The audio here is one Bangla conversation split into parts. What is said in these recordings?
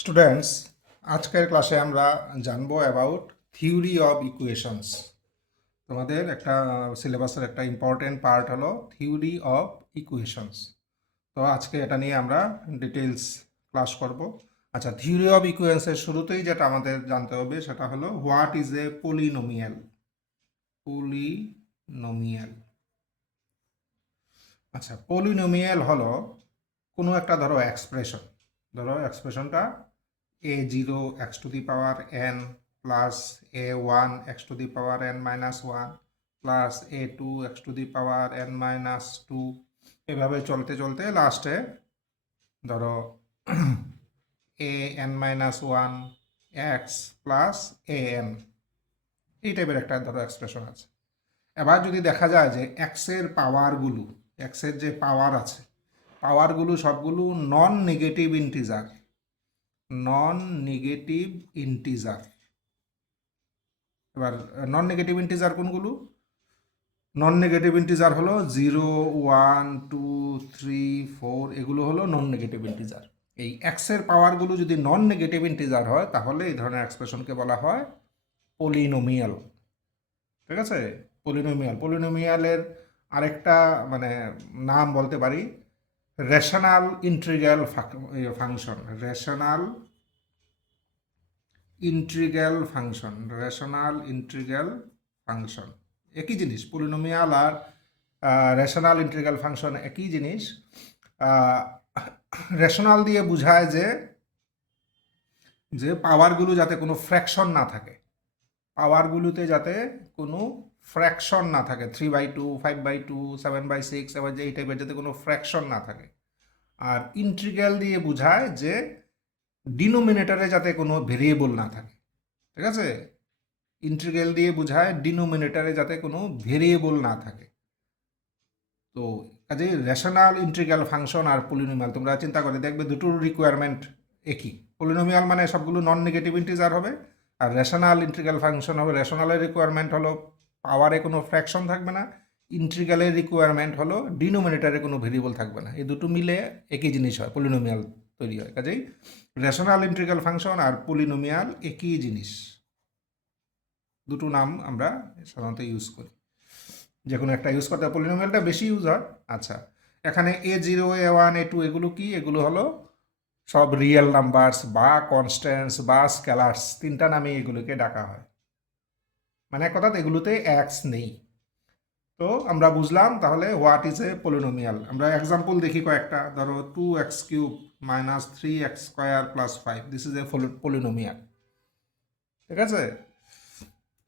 স্টুডেন্টস, আজকের ক্লাসে আমরা জানবো অ্যাবাউট থিওরি অফ ইকুয়েশনস। তোমাদের একটা সিলেবাসের একটা ইম্পর্টেন্ট পার্ট হলো থিওরি অফ ইকুয়েশনস। তো আজকে এটা নিয়ে আমরা ডিটেলস ক্লাস করব। আচ্ছা, থিওরি অফ ইকুয়েশনের শুরুতেই যেটা আমাদের জানতে হবে সেটা হলো what is a polynomial. Polynomial, আচ্ছা, পলিনোমিয়াল হলো কোনো একটা ধরো এক্সপ্রেশনটা a0 x⁴n plus a1 x⁴n−1 plus a2 x⁴n−2 এভাবে চলতে চলতে লাস্টে ধরো an−1 x প্লাস an, এই টাইপের একটা ধরো এক্সপ্রেশন আছে। এবার যদি দেখা যায় যে এক্সের পাওয়ারগুলো, এক্সের যে পাওয়ার আছে, পাওয়ারগুলো সবগুলো non negative integer, non negative integer. এবার নন নেগেটিভ ইন্টিজার কোনগুলো? নন নেগেটিভ ইন্টিজার হলো 0, 1, 2, 3, 4, এগুলো হলো নন নেগেটিভ ইন্টিজার। এই এক্সের পাওয়ারগুলো যদি নন নেগেটিভ ইন্টিজার হয় তাহলে এই ধরনের এক্সপ্রেশনকে বলা হয় পলিনোমিয়াল। ঠিক আছে, পলিনোমিয়ালের আরেকটা মানে নাম বলতে পারি rational integral function. Rational integral function একই জিনিস। পলিনোমিয়াল আর রেশনাল ইন্টিগ্রাল ফাংশন একই জিনিস। রেশনাল দিয়ে বোঝায় যে পাওয়ারগুলো যাতে কোনো ফ্র্যাকশন না থাকে, পাওয়ারগুলোতে যাতে কোনো ফ্র্যাকশন না থাকে, 3/2, 5/2, 7/6, এই টাইপের যাতে কোনো ফ্র্যাকশন না থাকে। আর ইন্টিগ্রাল দিয়ে বোঝায় যে ডিনোমিনেটরে যাতে কোনো ভেরিয়েবল না থাকে। ঠিক আছে, ইন্টিগ্রাল দিয়ে বোঝায় ডিনোমিনেটরে যাতে কোনো ভেরিয়েবল না থাকে। তো কাজে রেশনাল ইন্টিগ্রাল ফাংশন আর পলিনোমিয়াল তোমরা চিন্তা করে দেখবে দুটোর রিকোয়ারমেন্ট একই। পলিনোমিয়াল মানে সবগুলো নন নেগেটিভ ইন্টিজার হবে, আর রেশনাল ইন্টিগ্রাল ফাংশন হবে, রেশনালের রিকোয়ারমেন্ট হলো পাওয়ারে কোনো ফ্র্যাকশন থাকবে না, ইন্টিগ্রালের রিকোয়ারমেন্ট হলো ডিনোমিনেটরে কোনো ভেরিয়েবল থাকবে না। এই দুটো মিলে একই জিনিস হয়, পলিনোমিয়াল তৈরি হয়। কাজেই রেশনাল ইন্টিগ্রাল ফাংশন আর পলিনোমিয়াল একই জিনিস, দুটো নাম আমরা সাধারণত ইউজ করি। যে কোনো একটা ইউজ করতে, পলিনোমিয়ালটা বেশি ইউজ হয়। আচ্ছা, এখানে a0, a1, a2 এগুলো কি? এগুলো হলো সব রিয়েল নাম্বারস বা কনস্ট্যান্টস বা স্কেলার্স, তিনটা নামে এগুলোকে ডাকা হয়। মানে এক কথাতে এগুলোতে এক্স নেই। তো আমরা বুঝলাম তাহলে হোয়াট ইজ এ পলিনোমিয়াল। আমরা এক্সাম্পল দেখি কয়েকটা। ধরো 2x³ - 3x² + 5, this is a polynomial. ঠিক আছে,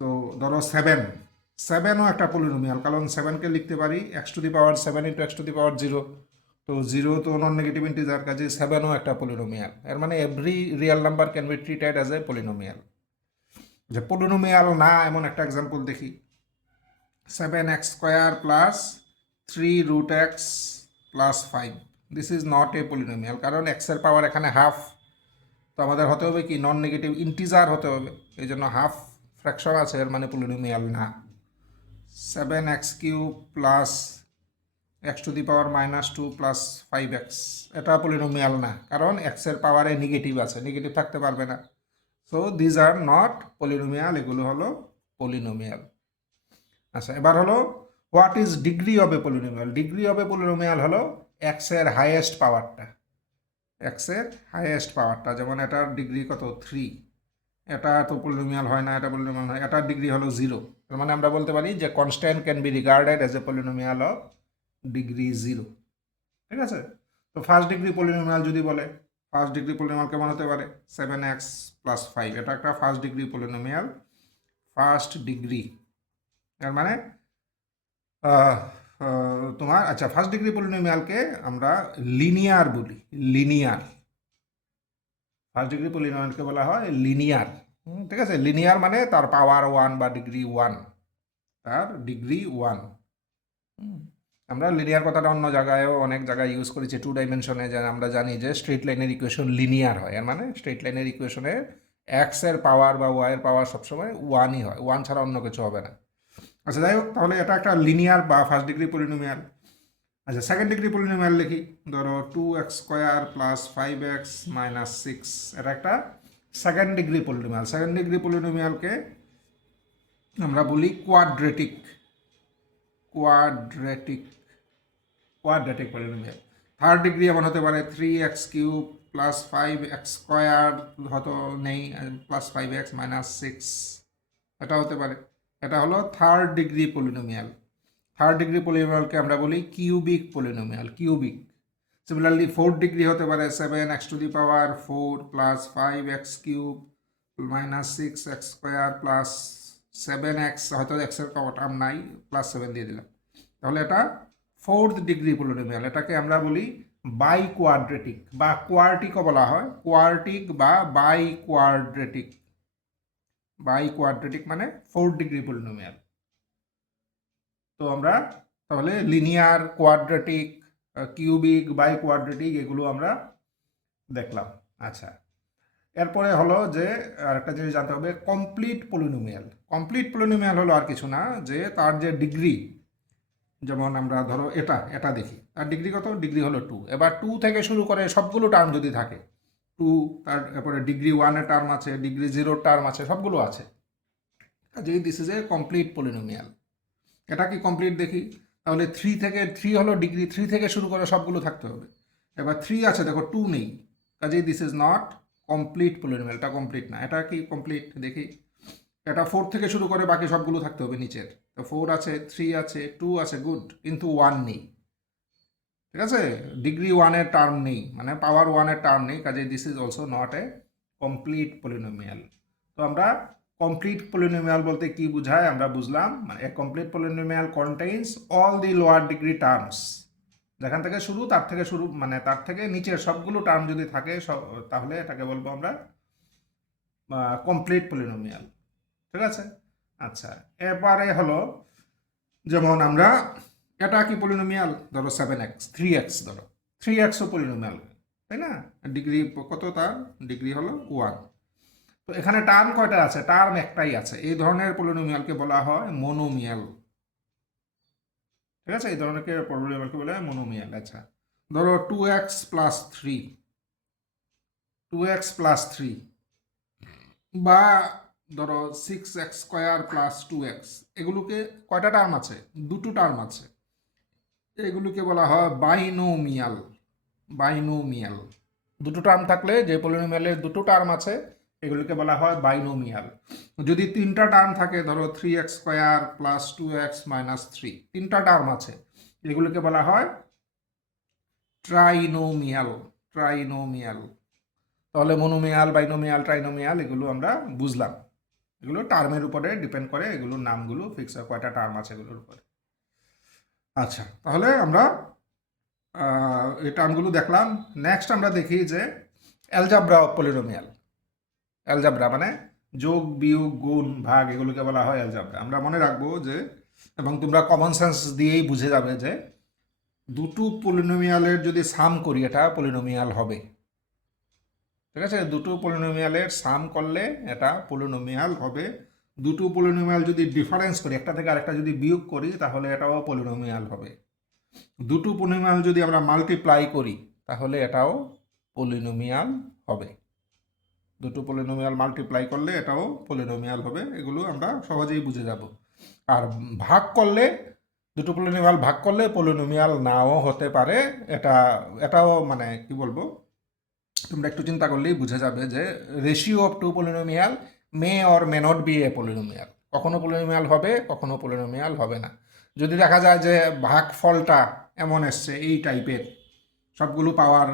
তো ধরো 7ও একটা পলিনোমিয়াল, কারণ 7কে লিখতে পারি x⁷ 7 × x⁴0। তো 0 তো নন নেগেটিভ ইন্টিজার, কাজে 7ও একটা পলিনোমিয়াল। এর মানে every real number can be treated as a polynomial. যে পলিনোমিয়াল না এমন একটা এক্সাম্পল দেখি। 7x² + 3√x + 5, this is not a polynomial, কারণ এক্সের পাওয়ার এখানে হাফ। তো আমাদের হতে হবে কি, নন নেগেটিভ ইন্টিজার হতে হবে, এই জন্য হাফ ফ্র্যাকশন আছে, এর মানে পলিনোমিয়াল না। 7x³ + x⁻² - 2 + 5x, এটা পলিনোমিয়াল না, কারণ এক্সের পাওয়ারে নেগেটিভ আছে, নেগেটিভ থাকতে পারবে না। So these are not polynomial, এগুলো হলো পলিনোমিয়াল। আচ্ছা, এবার হলো what is degree of A polynomial. Degree of A polynomial হলো এক্সের হাইয়েস্ট পাওয়ারটা, এক্সের হাইয়েস্ট পাওয়ারটা। যেমন এটার ডিগ্রি কত? 3। এটা তো পলিনোমিয়াল হয় না, এটা পলিনোমিয়াল হয়, এটার ডিগ্রি হলো 0। তার মানে আমরা বলতে পারি যে constant can be regarded as a polynomial of degree 0। ঠিক আছে, তো ফার্স্ট ডিগ্রি পলিনোমিয়াল যদি বলে, ফার্স্ট ডিগ্রি পলিনোমিয়াল কেমন হতে পারে? 7x + 5, এটা একটা first degree polynomial. First degree এর মানে তোমার, আচ্ছা, ফার্স্ট ডিগ্রি পলিনোমিয়ালকে আমরা লিনিয়ার বলি। লিনিয়ার, ফার্স্ট ডিগ্রি পলিনোমিয়ালকে বলা হয় লিনিয়ার। ঠিক আছে, লিনিয়ার মানে তার পাওয়ার 1 বা ডিগ্রি 1, তার ডিগ্রি 1। আমরা লিনিয়ার কথাটা অন্য জায়গায়ও অনেক জায়গায় ইউজ করেছি, 2 ডাইমেনশনে। যে আমরা জানি যে স্ট্রেট লাইনের ইকুয়েশন লিনিয়ার হয়, এর মানে স্ট্রেট লাইনের ইকুয়েশনে এক্স এর পাওয়ার বা ওয়াই এর পাওয়ার সবসময় 1ই হয়, 1 ছাড়া অন্য কিছু হবে না। আচ্ছা, যাই হোক, তাহলে এটা একটা লিনিয়ার বা ফার্স্ট ডিগ্রি পলিনোমিয়াল। আচ্ছা, সেকেন্ড ডিগ্রি পলিনোমিয়াল লিখি। ধরো 2x² প্লাস 5x মাইনাস 6, এটা একটা second degree polynomial. Second degree পলিনোমিয়ালকে আমরা বলি quadratic. Quadratic quadratic polynomial. Third degree এমন হতে পারে 3x³ প্লাস 5x² হয়তো নেই, প্লাস 5x মাইনাস 6, এটা হতে পারে। এটা হলো third degree polynomial. Third degree পলিনোমিয়ালকে আমরা বলি cubic polynomial, cubic. Similarly fourth degree হতে পারে 7x⁴ plus 5x³ minus 6x² plus 7x, হয়তো এক্সের টার্ম নাই, প্লাস 7 দিয়ে দিলাম, তাহলে এটা ফোর্থ ডিগ্রি পলিনোমিয়াল। এটাকে আমরা বলি বাই কোয়াড্রেটিক বা কোয়ার্টিকও বলা হয়, কোয়ার্টিক বা বাই কোয়াড্রেটিক। বাই কোয়াড্রেটিক মানে ফোর্থ ডিগ্রি পলিনোমিয়াল। তো আমরা তাহলে linear, quadratic, cubic, bi quadratic এগুলো আমরা দেখলাম। আচ্ছা, এরপরে হলো যে আরেকটা জিনিস জানতে হবে, কমপ্লিট পলিনোমিয়াল। কমপ্লিট পলিনোমিয়াল হলো আর কিছু না, যে তার যে ডিগ্রি, যেমন আমরা ধরো এটা এটা দেখি, তার ডিগ্রি কত? ডিগ্রি হলো 2। এবার 2 থেকে শুরু করে সবগুলো টার্ম যদি থাকে, 2, তারপরে ডিগ্রি 1-এর টার্ম আছে, ডিগ্রি 0-এর টার্ম আছে, সবগুলো আছে, কাজেই this is a complete polynomial. এটা কি কমপ্লিট দেখি, তাহলে 3 হলো ডিগ্রি, 3 থেকে শুরু করে সবগুলো থাকতে হবে। এবার 3 আছে, দেখো 2 নেই, কাজেই this is not complete polynomial, এটা কমপ্লিট না। এটা কি কমপ্লিট দেখি, এটা 4 থেকে শুরু করে বাকি সবগুলো থাকতে হবে নিচের। তো 4 আছে, 3 আছে, 2 আছে, গুড, কিন্তু 1 নেই। ঠিক আছে, ডিগ্রি 1-এর টার্ম নেই, মানে পাওয়ার 1-এর টার্ম নেই, কাজেই this is also not a complete polynomial. তো আমরা কমপ্লিট পলিনোমিয়াল বলতে কি বোঝায় আমরা বুঝলাম, মানে a complete polynomial contains all the lower degree terms. যেখান থেকে শুরু, তার থেকে শুরু, মানে তার থেকে নিচের সবগুলো টার্ম যদি থাকে তাহলে এটাকে বলবো আমরা কমপ্লিট পলিনোমিয়াল। ঠিক আছে। আচ্ছা, এবারে হলো যেমন আমরা, এটা কি পলিনোমিয়াল? ধরো 7x, 3x, ধরো 3xও পলিনোমিয়াল, তাই না? ডিগ্রি কত তার? ডিগ্রি হলো 1। তো এখানে টার্ম কয়টা আছে? টার্ম একটাই আছে। এই ধরনের পলিনোমিয়ালকে বলা হয় মনোমিয়াল। ঠিক আছে, এই ধরনের পলিনোমিয়ালকে বলা হয় মনোমিয়াল। আচ্ছা, ধরো 2x প্লাস 3, 2x প্লাস 3, বা ধরো 6x² প্লাস 2x, এগুলোকে কয়টা টার্ম আছে? দুটো টার্ম আছে। এগুলোকে বলা হয় বাইনোমিয়াল। বাইনোমিয়াল, দুটো টার্ম থাকলে, যে পলিনোমিয়ালের দুটো টার্ম আছে, এগুলোকে বলা হয় বাইনোমিয়াল। যদি 3টা টার্ম থাকে, ধরো 3x² প্লাস 2x মাইনাস 3, 3টা টার্ম আছে, এগুলোকে বলা হয় ট্রাইনোমিয়াল। ট্রাইনোমিয়াল। তাহলে মনোমিয়াল, বাইনোমিয়াল, ট্রাইনোমিয়াল এগুলো আমরা বুঝলাম। এগুলো টার্মের উপরে ডিপেন্ড করে, এগুলোর নামগুলো ফিক্স হয়, কয়টা টার্ম আছে এগুলোর উপরে। আচ্ছা, তাহলে আমরা এই টার্মগুলো দেখলাম। নেক্সট আমরা দেখি যে অ্যালজাব্রা অফ পলিনোমিয়াল। অ্যালজাব্রা মানে যোগ, বিয়োগ, গুণ, ভাগ, এগুলোকে বলা হয় অ্যালজাব্রা। আমরা মনে রাখবো যে, এবং তোমরা কমন সেন্স দিয়েই বুঝে যাবে যে দুটো পলিনোমিয়ালের যদি সাম করি, এটা পলিনোমিয়াল হবে। ঠিক আছে, দুটো পলিনোমিয়ালের সাম করলে এটা পলিনোমিয়াল হবে। দুটো পলিনোমিয়াল যদি ডিফারেন্স করি, একটা থেকে আরেকটা যদি বিয়োগ করি, তাহলে এটাও পলিনোমিয়াল হবে। দুটো পলিনোমিয়াল যদি আমরা মাল্টিপ্লাই করি, তাহলে এটাও পলিনোমিয়াল হবে। দুটো পলিনোমিয়াল মাল্টিপ্লাই করলে এটাও পলিনোমিয়াল হবে। এগুলো আমরা সহজেই বুঝে যাব। আর ভাগ করলে, দুটো পলিনোমিয়াল ভাগ করলে পলিনোমিয়াল নাও হতে পারে। এটাও মানে কি বলবো, তোমরা একটু চিন্তা করলেই বুঝে যাবে যে ratio of two polynomial may or may not be a polynomial. কখনো পলিনোমিয়াল হবে, কখনো পলিনোমিয়াল হবে না। যদি দেখা যায় যে ভাগফলটা এমন এসছে এই টাইপের, সবগুলো পাওয়ার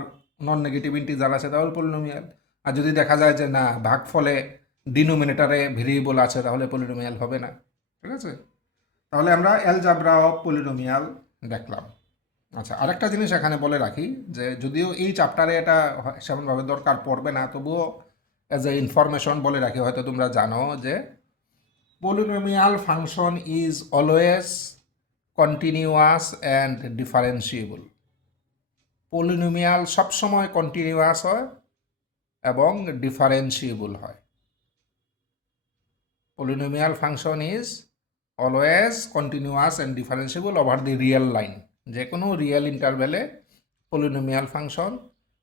নন নেগেটিভ ইন্টিজার আছে, তাহলে পলিনোমিয়াল। আর যদি দেখা যায় যে না, ভাগফলে ডিনোমিনেটারে ভেরিয়েবল আছে, তাহলে পলিনোমিয়াল হবে না। ঠিক আছে, তাহলে আমরা অ্যালজাব্রা অফ পলিনোমিয়াল দেখলাম। আচ্ছা, আরেকটা জিনিস এখানে বলে রাখি, যে যদিও এই চ্যাপ্টারে এটা সেমনভাবে দরকার পড়বে না, তবুও অ্যাজ এ ইনফরমেশন বলে রাখি, হয়তো তোমরা জানো যে polynomial function is always continuous and differentiable. Polynomial সবসময় কন্টিনিউয়াস হয় এবং ডিফারেন্সিয়েবল হয়। Polynomial function is always continuous and differentiable over the real line, যে কোনো রিয়েল ইন্টারভ্যালে পলিনোমিয়াল ফাংশন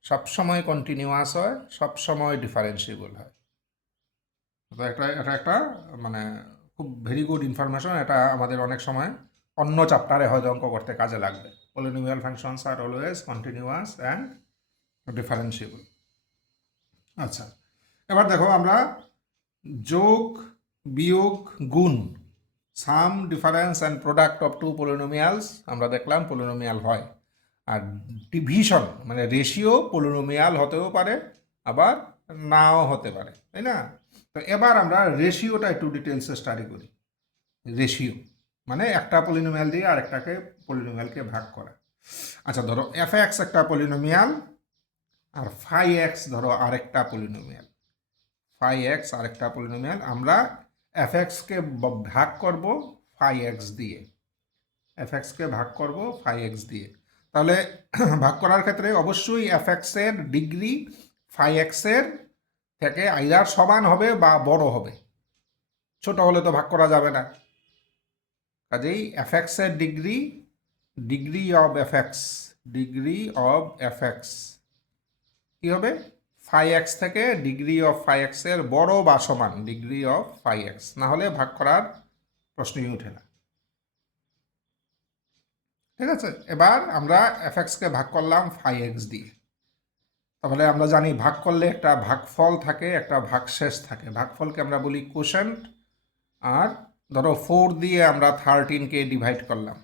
সবসময় কন্টিনিউয়াস হয়, সবসময় ডিফারেন্সিয়েবল হয়। তো এটা একটা মানে খুব ভেরি গুড ইনফরমেশন। এটা আমাদের অনেক সময় অন্য চ্যাপ্টারে হয়তো অঙ্ক করতে কাজে লাগবে। পলিনোমিয়াল ফাংশনস আর অলওয়েজ কন্টিনিউয়াস অ্যান্ড ডিফারেন্সিয়েবল। আচ্ছা, এবার দেখো আমরা যোগ, বিয়োগ, গুণ, sum, difference and product of two polynomials আমরা দেখলাম পলিনোমিয়াল হয়। আর ডিভিশন মানে রেশিও পলিনোমিয়াল হতেও পারে, আবার নাও হতে পারে, তাই না? তো এবার আমরা রেশিওটা একটু ডিটেলসে স্টাডি করি। রেশিও মানে একটা পলিনোমিয়াল দিয়ে আরেকটাকে পলিনোমিয়ালকে ভাগ করা। আচ্ছা, ধরো এফ এক্স একটা পলিনোমিয়াল আর ফাই এক্স ধরো আরেকটা পলিনোমিয়াল। ফাই এক্স আরেকটা পলিনোমিয়াল, আমরা এফ এক্সকে ভাগ করব ফাই এক্স দিয়ে, এফ এক্সকে ভাগ করব ফাই এক্স দিয়ে। তাহলে ভাগ করার ক্ষেত্রে অবশ্যই এফ এক্সের ডিগ্রি ফাই এক্সের থেকে আইদার সমান হবে বা বড় হবে, ছোট হলে তো ভাগ করা যাবে না। কাজেই এফ এক্সের ডিগ্রি, degree of f x, degree of f x কী হবে? ফাই এক্স থেকে ডিগ্রি অফ ফাই এক্সের বড় বা সমান ডিগ্রি অফ ফাই এক্স, না হলে ভাগ করার প্রশ্নই ওঠে না। ঠিক আছে, এবার আমরা এফ এক্সকে ভাগ করলাম ফাই এক্স দিয়ে। তাহলে আমরা জানি ভাগ করলে একটা ভাগফল থাকে, একটা ভাগশেষ থাকে। ভাগফলকে আমরা বলি কোশেন্ট। আর ধরো 4 দিয়ে আমরা 13কে ডিভাইড করলাম,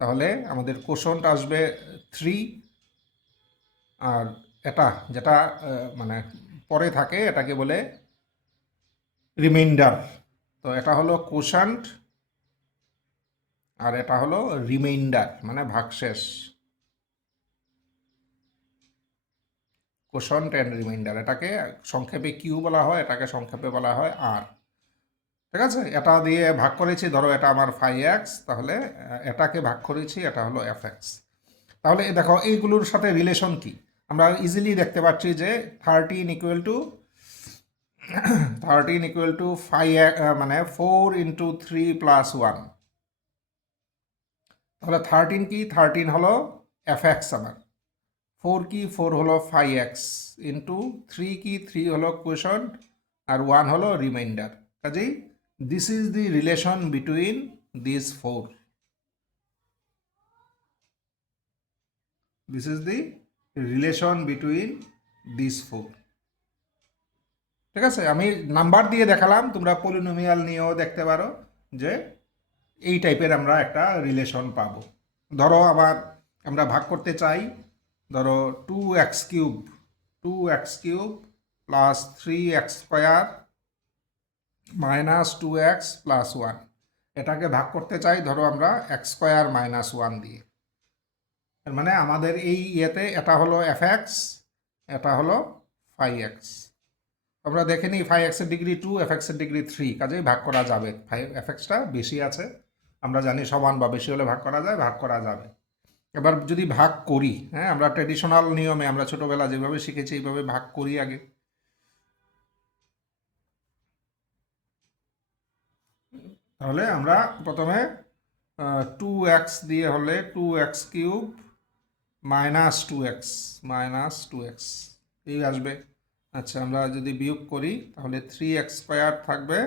তাহলে আমাদের কোশেন্ট আসবে 3। আর এটা যেটা মানে পরে থাকে এটাকে বলে রিমাইন্ডার। তো এটা হলো কোশেন্ট আর এটা হলো রিমাইন্ডার মানে ভাগশেষ। কোশন্ট অ্যান্ড রিমাইন্ডার, এটাকে সংক্ষেপে কিউ বলা হয়, এটাকে সংক্ষেপে বলা হয় আর। ঠিক আছে, এটা দিয়ে ভাগ করেছি, ধরো এটা আমার ফাই এক্স, তাহলে এটাকে ভাগ করেছি, এটা হলো এফ এক্স। তাহলে দেখো এইগুলোর সাথে রিলেশন কি আমরা ইজিলি দেখতে পাচ্ছি যে 13 ইকুয়াল টু ফাই মানে 4 ইন্টু 3 প্লাস 1। তাহলে 13 কি? 13 হলো এফ এক্স আমার। 4 কি? 4 হলো ফাই এক্স ইন্টু 3 কি? 3 হলো কোশন্ট আর 1 হলো রিমাইন্ডার। কাজেই this is the relation between this 4। This is the relation between this 4। ঠিক আছে, আমি নাম্বার দিয়ে দেখালাম, তোমরা পলিনোমিয়াল নিয়েও দেখতে পারো যে এই টাইপের আমরা একটা রিলেশন পাবো। ধরো আমরা ভাগ করতে চাই, ধরো 2x³ plus 3x² minus 2x plus 1, এটাকে ভাগ করতে চাই ধরো আমরা x² মাইনাস 1 দিয়ে। এর মানে আমাদের এই ইয়েতে এটা হলো এফ এক্স, এটা হলো ফাই এক্স। আমরা দেখে নিই ফাই এক্সের ডিগ্রি 2, এফ এক্সের ডিগ্রি 3, কাজেই ভাগ করা যাবে। এফ এক্সটা বেশি আছে, আমরা জানি সমান বা বেশি হলে ভাগ করা যায়, ভাগ করা যাবে। এবার যদি ভাগ করি, হ্যাঁ, আমরা ট্রেডিশনাল নিয়মে আমরা ছোটোবেলা যেভাবে শিখেছি এইভাবে ভাগ করি আগে। তাহলে আমরা প্রথমে 2x দিয়ে হলে 2x³ মাইনাস 2x এই আসবে। আচ্ছা, আমরা যদি বিয়োগ করি তাহলে 3x² থাকবে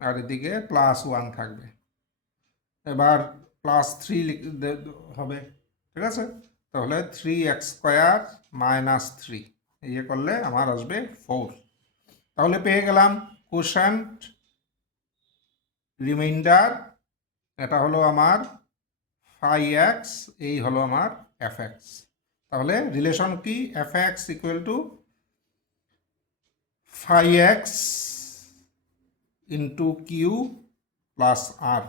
আর এদিকে প্লাস 1 থাকবে। এবার প্লাস 3 হবে। ঠিক আছে, তাহলে 3x² মাইনাস 3 ইয়ে করলে আমার আসবে 4। তাহলে পেয়ে গেলাম কোশেন্ট, রিমাইন্ডার, এটা হলো আমার ফাই এক্স, এই হলো আমার এফ এক্স। তাহলে রিলেশন কি? F x equal to phi x into q plus r.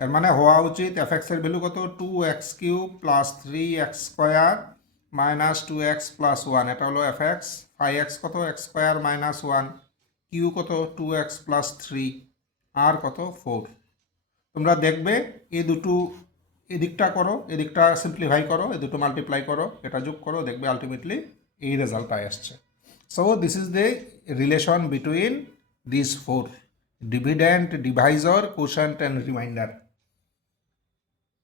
এর মানে হওয়া উচিত এফ এক্সের ভ্যালু কত? 2x³ plus 3x² minus 2x plus 1, এটা হলো এফ এক্স। ফাই এক্স কত? x² মাইনাস 1, কিউ কত? 2x প্লাস 3, আর কত? 4। তোমরা দেখবে এই দুটো এদিকটা করো, এদিকটা সিম্পলিফাই করো, এই দুটো মাল্টিপ্লাই করো, এটা যোগ করো, দেখবে আলটিমেটলি এই রেজাল্টটাই আসছে। So this is the relation between this 4: dividend, ডিভাইজর, quotient and reminder.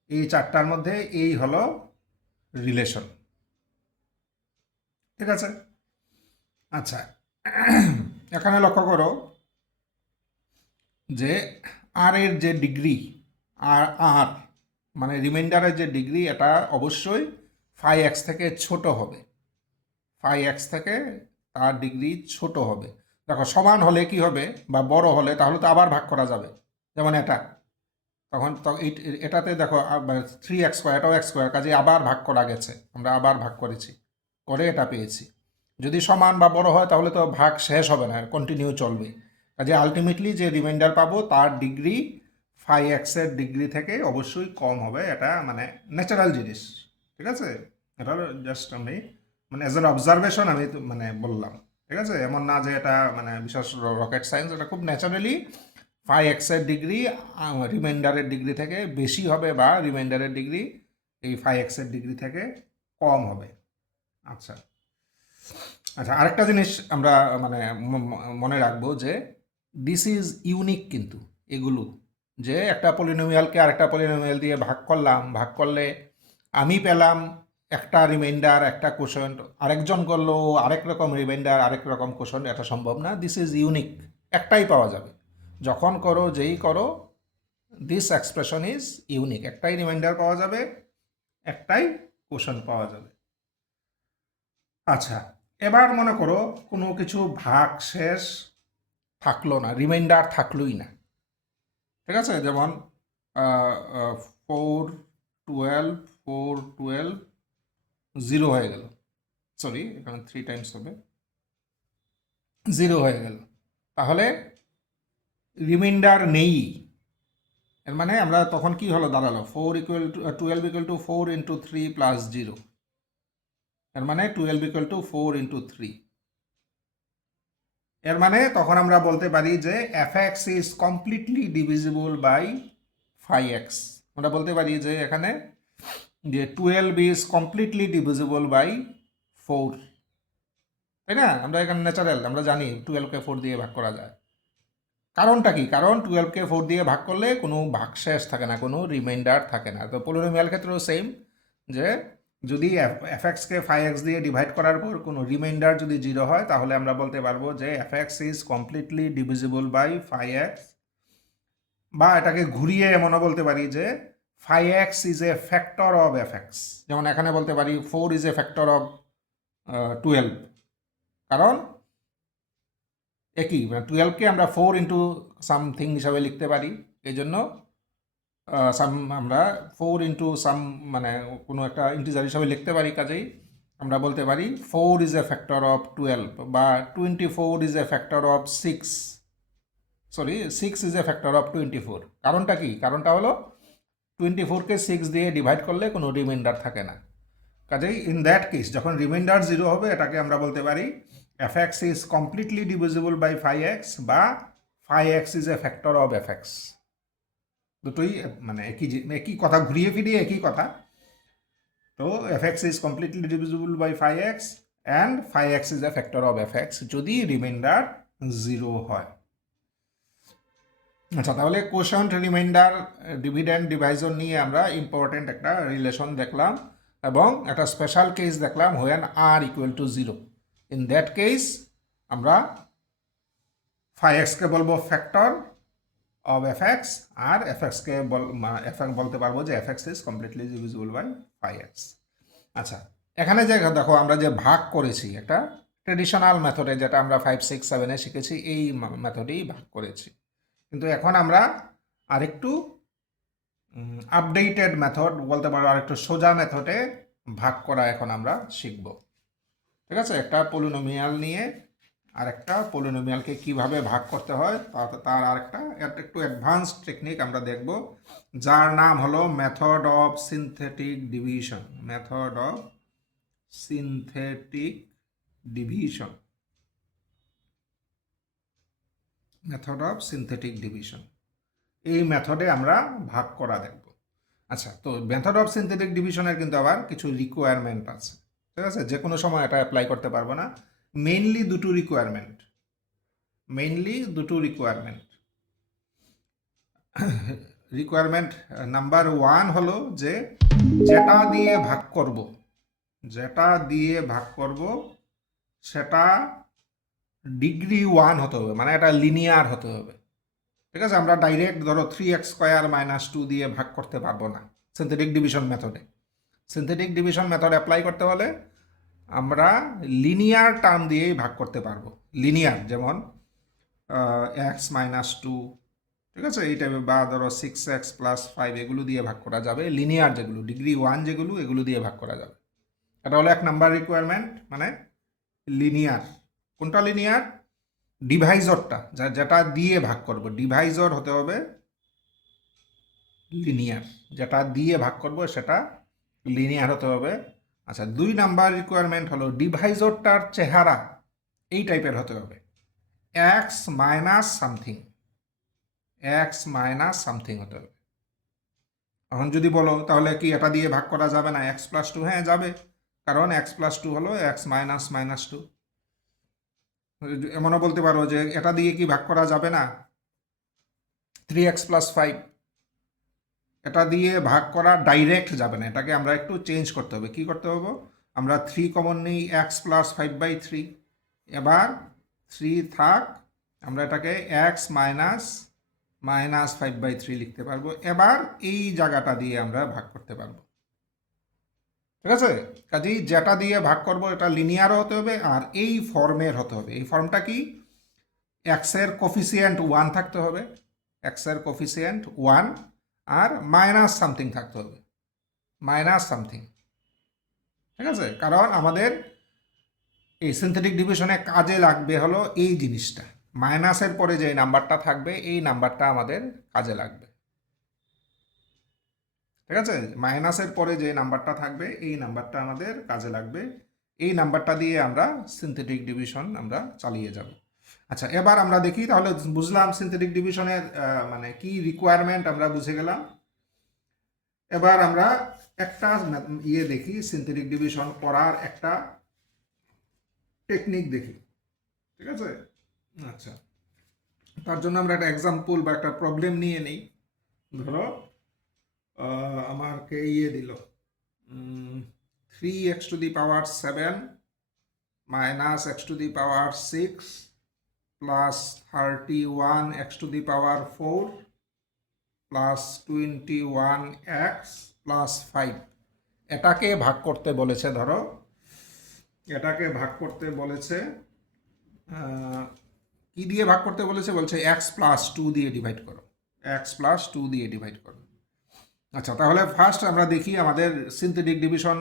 এই চারটার মধ্যে এই হলো রিলেশন। ঠিক আছে? আচ্ছা, এখানে লক্ষ্য করো যে আর এর যে ডিগ্রি, আর আর মানে রিমাইন্ডারের যে ডিগ্রি, এটা অবশ্যই ফাই এক্স থেকে ছোট হবে। ফাই এক্স থেকে তার ডিগ্রি ছোট হবে। দেখো সমান হলে কি হবে, বা বড় হলে, তাহলে তো আবার ভাগ করা যাবে। যেমন এটা, তখন এটাতে দেখো 3x², এটাও x², কাজে আবার ভাগ করা গেছে, আমরা আবার ভাগ করেছি, করে এটা পেয়েছি। যদি সমান বা বড় হয় তাহলে তো ভাগ শেষ হবে না, কন্টিনিউ চলবে। কাজে আলটিমেটলি যে রিমাইন্ডার পাবো তার ডিগ্রি ফাই এক্সের ডিগ্রি থেকে অবশ্যই কম হবে। এটা মানে ন্যাচারাল জিনিস। ঠিক আছে? এটা জাস্ট আমি মানে অ্যাজ এন অবজারভেশন আমি মানে বললাম। ঠিক আছে? এমন না যে এটা মানে বিশেষ রকেট সায়েন্স, এটা খুব ন্যাচারালি ফাই এক্সের ডিগ্রি রিমাইন্ডারের ডিগ্রি থেকে বেশি হবে, বা রিমাইন্ডারের ডিগ্রি এই ফাই এক্সের ডিগ্রি থেকে কম হবে। আচ্ছা আচ্ছা, আরেকটা জিনিস আমরা মানে মনে রাখবো যে দিস ইজ ইউনিক, কিন্তু এগুলো যে একটা পলিনোমিয়ালকে আরেকটা পলিনোমিয়াল দিয়ে ভাগ করলাম, ভাগ করলে আমি পেলাম একটা রিমাইন্ডার একটা কোশন্ট, আরেকজন করলো আরেক রকম রিমাইন্ডার আরেক রকম কোশন্ট, এটা সম্ভব না। দিস ইজ ইউনিক, একটাই পাওয়া যাবে যখন করো, যেই করো, দিস এক্সপ্রেশন ইজ ইউনিক। একটাই রিমাইন্ডার পাওয়া যাবে, একটাই কোশন্ট পাওয়া যাবে। আচ্ছা, এবার মনে করো কোনো কিছু ভাগ শেষ থাকলো না, রিমাইন্ডার থাকলোই না। ঠিক আছে? যেমন 4 12 4 12 0 হয়ে গেল, সরি এখানে 3 টাইমস হবে, 0 হয়ে গেল, তাহলে রিমাইন্ডার নেই। এর মানে আমরা তখন কি হলো দাঁড়ালো, 4 = 12 = 4 × 3 + 0, এর মানে 12 = 4 × 3। এর মানে তখন আমরা বলতে পারি যে fx is completely divisible by phi x. আমরা বলতে পারি যে এখানে যে 12 ইজ কমপ্লিটলি ডিভিজিবল বাই 4, তাই না? আমরা এখানে ন্যাচারাল, আমরা জানি 12কে 4 দিয়ে ভাগ করা যায়। কারণটা কি? কারণ 12কে 4 দিয়ে ভাগ করলে কোনো ভাগশেষ থাকে না, কোনো রিমাইন্ডার থাকে না। তো পলিনোমিয়াল ক্ষেত্রেও সেম, যে যদি এফএক্সকে ফাই এক্স দিয়ে ডিভাইড করার পর কোনো রিমাইন্ডার যদি 0 হয়, তাহলে আমরা বলতে পারবো যে f x is completely divisible by phi x. বা এটাকে ঘুরিয়ে এমনও বলতে পারি যে phi x is a factor of f x. যেমন এখানে বলতে পারি 4 ইজ এ ফ্যাক্টর অফ 12, কারণ একই, মানে 12কে আমরা 4 × সামথিং হিসাবে লিখতে পারি, এই জন্য আমরা 4 × সাম মানে কোনো একটা ইন্টিজার হিসাবে লিখতে পারি। কাজেই আমরা বলতে পারি 4 ইজ এ ফ্যাক্টর অফ 12, বা 24 is a factor of 6, sorry 6 is a factor of 24। কারণটা কি? কারণটা হলো 24কে 6 দিয়ে ডিভাইড করলে কোনো রিমাইন্ডার থাকে না। কাজেই ইন দ্যাট কেস যখন রিমাইন্ডার 0 হবে, এটাকে আমরা বলতে পারি fx is completely divisible by phi x, বা phi x is a factor of fx। দুটোই মানে একই কথা, ঘুরিয়ে ফিরিয়ে একই কথা। তো fx is completely divisible by phi x and phi x is a factor of fx যদি রিমাইন্ডার 0 হয়। আচ্ছা, তাহলে কোশন্ট, রিমাইন্ডার, ডিভিডেন্ড, ডিভাইজন নিয়ে আমরা ইম্পর্টেন্ট একটা রিলেশন দেখলাম, এবং একটা স্পেশাল কেস দেখলাম when r = 0। In that case আমরা ফাই এক্সকে বলবো ফ্যাক্টর অফ এফএক্স, আর এফএক্সকে বলতে পারবো যে f x is completely divisible by phi x. আচ্ছা, এখানে যে দেখো আমরা যে ভাগ করেছি একটা ট্রেডিশনাল মেথডে, যেটা আমরা 5 6 7-এ শিখেছি, এই মেথডেই ভাগ করেছি। কিন্তু এখন আমরা আরেকটু আপডেটেড মেথড বলতে পারো, আরেকটু সোজা মেথডে ভাগ করা এখন আমরা শিখব। ঠিক আছে? একটা পলিনোমিয়াল নিয়ে আরেকটা পলিনোমিয়ালকে কিভাবে ভাগ করতে হয় তার আরেকটা একটু অ্যাডভান্স টেকনিক আমরা দেখব, যার নাম হলো method of synthetic division. Method of synthetic division. Method of synthetic division, এই মেথডে আমরা ভাগ করা দেখব। আচ্ছা, তো মেথড অফ সিনথেটিক ডিভিশনের কিন্তু আবার কিছু রিকোয়ারমেন্ট আছে। ঠিক আছে? যে কোনো সময় এটা অ্যাপ্লাই করতে পারবো না। মেইনলি দুটো রিকোয়ারমেন্ট। রিকোয়ারমেন্ট নাম্বার 1 হলো যে যেটা দিয়ে ভাগ করব সেটা ডিগ্রি 1 হতে হবে, মানে এটা লিনিয়ার হতে হবে। ঠিক আছে, আমরা ডাইরেক্ট ধরো 3x² - 2 দিয়ে ভাগ করতে পারবো না সিনথেটিক ডিভিশন মেথডে। সিনথেটিক ডিভিশন মেথড অ্যাপ্লাই করতে হলে আমরা লিনিয়ার টার্ম দিয়েই ভাগ করতে পারবো। লিনিয়ার যেমন x - 2, ঠিক আছে, এই টাইপের, বা ধরো 6x+5 এগুলো দিয়ে ভাগ করা যাবে। লিনিয়ার যেগুলো ডিগ্রি 1 যেগুলো, এগুলো দিয়ে ভাগ করা যাবে। এটা হলো 1 নাম্বার রিকোয়ারমেন্ট, মানে লিনিয়ার। কোনটা লিনিয়ার? ডিভাইজরটা, যেটা দিয়ে ভাগ করব, ডিভাইজর হতে হবে লিনিয়ার। যেটা দিয়ে ভাগ করব সেটা লিনিয়ার হতে হবে। আচ্ছা, 2 নাম্বার রিকোয়ারমেন্ট হলো ডিভাইজরটার চেহারা এই টাইপের হতে হবে, এক্স মাইনাস সামথিং হতে হবে। এখন যদি বলো তাহলে কি এটা দিয়ে ভাগ করা যাবে না x+2? হ্যাঁ যাবে, কারণ x+2 হলো x - 2। এমনও বলতে পারো যে এটা দিয়ে কি ভাগ করা যাবে না 3x+5? এটা দিয়ে ভাগ করা ডাইরেক্ট যাবে না, এটাকে আমরা একটু চেঞ্জ করতে হবে। কি করতে হবে? আমরা 3 কমন নিই, x+5/3। এবার 3 থাক, আমরা এটাকে x -5/3 লিখতে পারবো। এবার এই জায়গাটা দিয়ে আমরা ভাগ করতে পারবো। ঠিক আছে, কাজেই যেটা দিয়ে ভাগ করব এটা লিনিয়ারও হতে হবে আর এই ফর্মের হতে হবে। এই ফর্মটা কি? এক্স এর কোফিসিয়েন্ট 1 থাকতে হবে, এক্স এর কোফিসিয়েন্ট 1, আর মাইনাস সামথিং থাকতে হবে, মাইনাস সামথিং। ঠিক আছে, কারণ আমাদের এই সিনথেটিক ডিভিশনে কাজে লাগবে হলো এই জিনিসটা, মাইনাসের পরে যে নাম্বারটা থাকবে এই নাম্বারটা আমাদের কাজে লাগবে। ঠিক আছে, মাইনাসের পরে যে নাম্বারটা থাকবে এই নাম্বারটা আমাদের কাজে লাগবে। এই নাম্বারটা দিয়ে আমরা সিনথেটিক ডিভিশন আমরা চালিয়ে যাব। আচ্ছা, এবার আমরা দেখি, তাহলে বুঝলাম সিনথেটিক ডিভিশনের মানে কি রিকোয়ারমেন্ট আমরা বুঝে গেলাম। এবার আমরা একটা দেখি, সিনথেটিক ডিভিশন করার একটা টেকনিক দেখি। ঠিক আছে, আচ্ছা, তার জন্য আমরা একটা এক্সাম্পল বা একটা প্রবলেম নিয়ে নেই। ধরো আমাকে দিল 3x⁻7 - x⁻6 plus 31x⁴ plus 21x plus 5। এটাকে ভাগ করতে বলেছে। ধরো এটাকে ভাগ করতে বলেছে, কি দিয়ে ভাগ করতে বলেছে? বলছে x+2 দিয়ে ডিভাইড করো, x+2 দিয়ে ডিভাইড করো। আচ্ছা, তাহলে ফার্স্ট আমরা দেখি আমাদের সিনথেটিক ডিভিশন।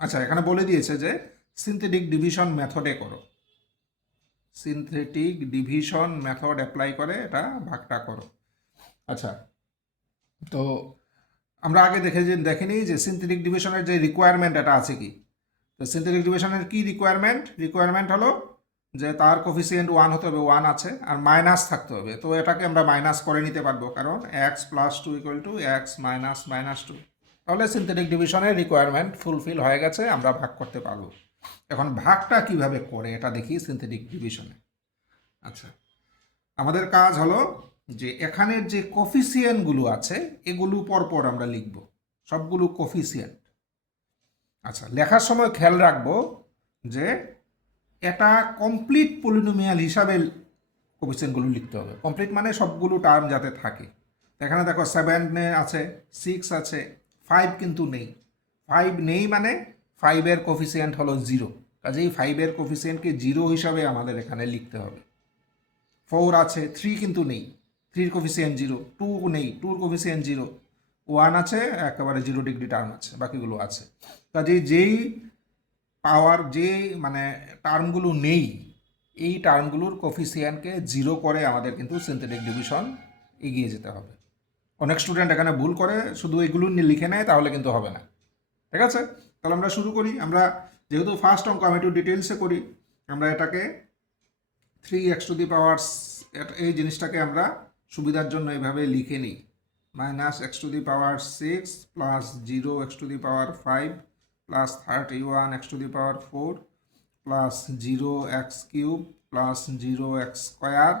আচ্ছা, এখানে বলে দিয়েছে যে সিনথেটিক ডিভিশন মেথডে করো, সিনথেটিক ডিভিশন মেথড অ্যাপ্লাই করে এটা ভাগটা করো। আচ্ছা, তো আমরা আগে দেখে নিই যে সিনথেটিক ডিভিশনের যে রিকোয়ারমেন্ট এটা আছে কি। তো সিনথেটিক ডিভিশনের কি রিকোয়ারমেন্ট হলো যে তার কোফিসিয়েন্ট 1 হতে হবে, 1 আছে, আর মাইনাস থাকতে হবে। তো এটাকে আমরা মাইনাস করে নিতে পারবো, কারণ x+2 = x - 2। তাহলে সিনথেটিক ডিভিশনের রিকোয়ারমেন্ট ফুলফিল হয়ে গেছে, আমরা ভাগ করতে পারবো। এখন ভাগটা কিভাবে করে এটা দেখি সিনথেটিক ডিভিশনে। আচ্ছা, আমাদের কাজ হলো যে এখানের যে কোফিসিয়েন্টগুলো আছে এগুলো পরপর আমরা লিখব, সবগুলো কোফিসিয়েন্ট। আচ্ছা, লেখার সময় খেয়াল রাখবো যে এটা কমপ্লিট পলিনোমিয়াল হিসাবে কোফিসিয়েন্টগুলো লিখতে হবে। কমপ্লিট মানে সবগুলো টার্ম যাতে থাকে। এখানে দেখো 7 আছে, 6 আছে, 5 কিন্তু নেই। 5 নেই মানে 5-এর কোফিসিয়েন্ট হলো 0, কাজেই 5-এর কোফিসিয়েন্টকে 0 হিসাবে আমাদের এখানে লিখতে হবে। 4 আছে, 3 কিন্তু নেই, 3-র কোফিসিয়েন্ট 0। 2 নেই, 2-র কোফিসিয়েন্ট 0। 1 আছে, একেবারে 0 ডিগ্রি টার্ম আছে, বাকিগুলো আছে। কাজেই যেই পাওয়ার যে মানে টার্মগুলো নেই এই টার্মগুলোর কোফিসিয়েন্টকে 0 করে আমাদের কিন্তু সিনথেটিক ডিভিশন এগিয়ে যেতে হবে। অনেক স্টুডেন্ট এখানে ভুল করে, শুধু এগুলো লিখে নেয়, তাহলে কিন্তু হবে না। ঠিক আছে, তাহলে আমরা শুরু করি। আমরা যেহেতু ফার্স্ট অঙ্ক আমি একটু ডিটেলসে করি, আমরা এটাকে 3x⁻, এই জিনিসটাকে আমরা সুবিধার জন্য এইভাবে লিখে নিই, -x⁻6 plus 0x⁵ plus 31x⁴ plus 0x³ plus 0x²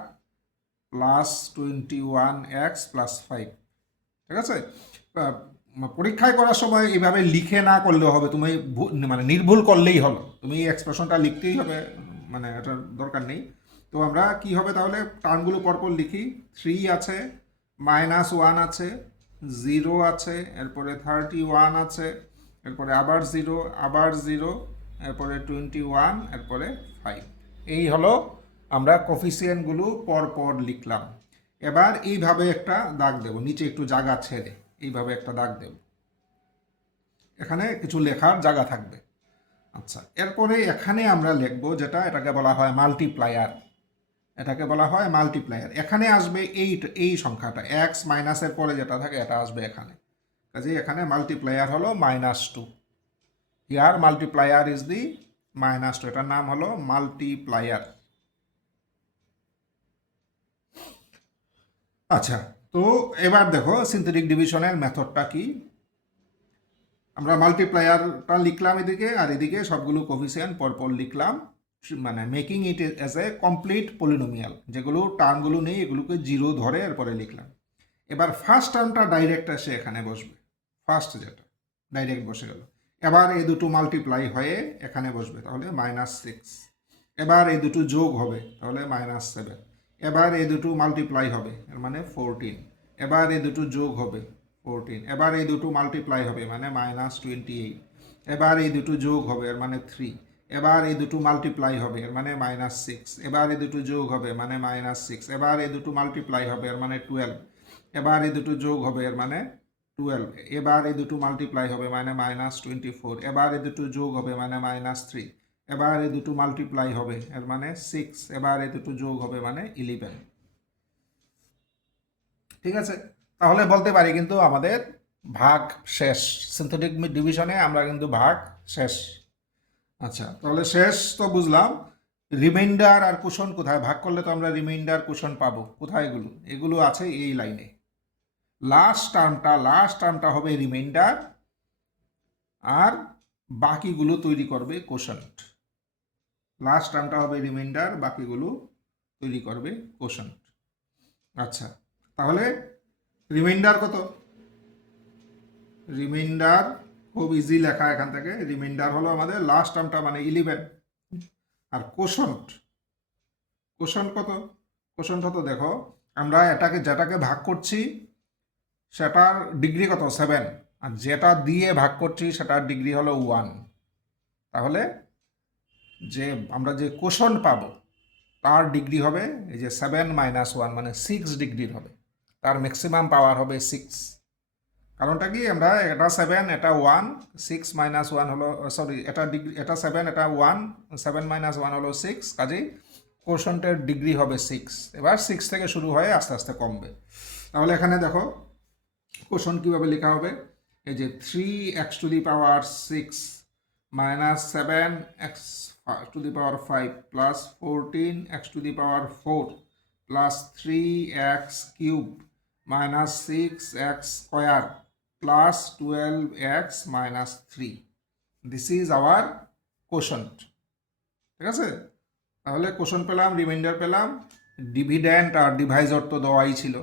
plus 21x plus 5। ঠিক আছে? আহ, পরীক্ষায় করার সময় এইভাবে লিখে না করলেও হবে, তুমি মানে নির্ভুল করলেই হলো, তুমি এই এক্সপ্রেশনটা লিখতেই হবে, মানে এটার দরকার নেই। তো আমরা কি হবে তাহলে, টার্মগুলো পরপর লিখি। 3 আছে, -1 আছে, 0 আছে, এরপরে 31 আছে, এরপরে আবার 0, আবার 0, এরপরে 21, এরপরে 5। এই হলো আমরা কোফিসিয়েন্টগুলো পরপর লিখলাম। এবার এইভাবে একটা দাগ দেব, নিচে একটু জায়গা ছেড়ে এইভাবে একটা দাগ দেব, এখানে কিছু লেখার জায়গা থাকবে। আচ্ছা, এরপরে এখানে আমরা লিখবো যেটা, এটাকে বলা হয় মাল্টিপ্লায়ার, এটাকে বলা হয় মাল্টিপ্লায়ার। এখানে আসবে এই সংখ্যাটা, এক্স মাইনাসের পরে যেটা থাকে এটা আসবে এখানে, কাজে এখানে মাল্টিপ্লায়ার হলো -2। হিয়ার মাল্টিপ্লায়ার ইজ দি -2, এটার নাম হলো মাল্টিপ্লায়ার। আচ্ছা, তো এবার দেখো সিনথেটিক ডিভিশনের মেথডটা কি। আমরা মাল্টিপ্লায়ারটা লিখলাম এদিকে, আর এদিকে সবগুলো কোফিসিয়েন্ট পরপর লিখলাম, মানে making it as a complete polynomial. যেগুলো টার্মগুলো নেই এগুলোকে 0 ধরে এরপরে লিখলাম। এবার ফার্স্ট টার্মটা ডাইরেক্ট এসে এখানে বসবে, ফার্স্ট যেটা ডাইরেক্ট বসে গেল। এবার এই দুটো মাল্টিপ্লাই হয়ে এখানে বসবে, তাহলে -6। এবার এই দুটো যোগ হবে, তাহলে -7। এবার এই দুটো মাল্টিপ্লাই হবে, এর মানে 14। এবার এই দুটো যোগ হবে 14। এবার এই দুটো মাল্টিপ্লাই হবে, মানে -28। এবার এই দুটো যোগ হবে, এর মানে 3। এবার এই দুটো মাল্টিপ্লাই হবে, এর মানে -6। এবার এই দুটো যোগ হবে, মানে -6। এবার এই দুটো মাল্টিপ্লাই হবে, এর মানে 12। এবার এই দুটো যোগ হবে, এর মানে 12। এবার এই দুটো মাল্টিপ্লাই হবে, মানে -24। এবার এই দুটো যোগ হবে, মানে -3। এবার এই দুটো মাল্টিপ্লাই হবে, এর মানে 6। এবার এই দুটো যোগ হবে, মানে 11। ঠিক আছে, তাহলে বলতে পারি কিন্তু আমাদের ভাগ শেষ, সিনথেটিক ডিভিশনে আমরা কিন্তু ভাগ শেষ। আচ্ছা, তাহলে শেষ তো বুঝলাম। রিমাইন্ডার আর কুশন কোথায়, ভাগ করলে তো আমরা রিমাইন্ডার কুশন পাবো কোথায়, এগুলো এগুলো আছে এই লাইনে। লাস্ট টার্মটা হবে রিমাইন্ডার, আর বাকিগুলো তৈরি করবে কোশন্ট। লাস্ট টার্মটা হবে রিমাইন্ডার, বাকিগুলো তৈরি করবে কোশন্ট। আচ্ছা, তাহলে রিমাইন্ডার কত, রিমাইন্ডার খুব ইজি লেখা এখান থেকে। রিমাইন্ডার হলো আমাদের লাস্ট টার্মটা, মানে 11। আর কোশন্ট কত, কোশন্ট হতো, দেখো আমরা যেটাকে ভাগ করছি সেটার ডিগ্রি কত, 7। আর যেটা দিয়ে ভাগ করছি সেটার ডিগ্রি হলো 1। তাহলে যে আমরা যে কোশন্ট পাবো তার ডিগ্রি হবে এই যে 7 - 1, মানে 6 ডিগ্রির হবে। তার ম্যাক্সিমাম পাওয়ার হবে 6। কারণটা কি, আমরা এটা 7 এটা 1, 6 - 1 হলো, সরি এটা ডিগ্রি, এটা 7 এটা 1, 7 - 1 হলো 6, কাজেই কোশন্টের ডিগ্রি হবে 6। এবার 6 থেকে শুরু হয়ে আস্তে আস্তে কমবে। তাহলে এখানে দেখো কোশন্ট কীভাবে লেখা হবে, এই যে 3x⁶ - 7x⁵ + 14x⁴ + 3x³ - 6x² + 12x - 3। This is our quotient. ঠিক আছে, তাহলে কোশন্ট পেলাম, রিমাইন্ডার পেলাম, ডিভিডেন্ট আর ডিভাইজর তো দেওয়াই ছিল,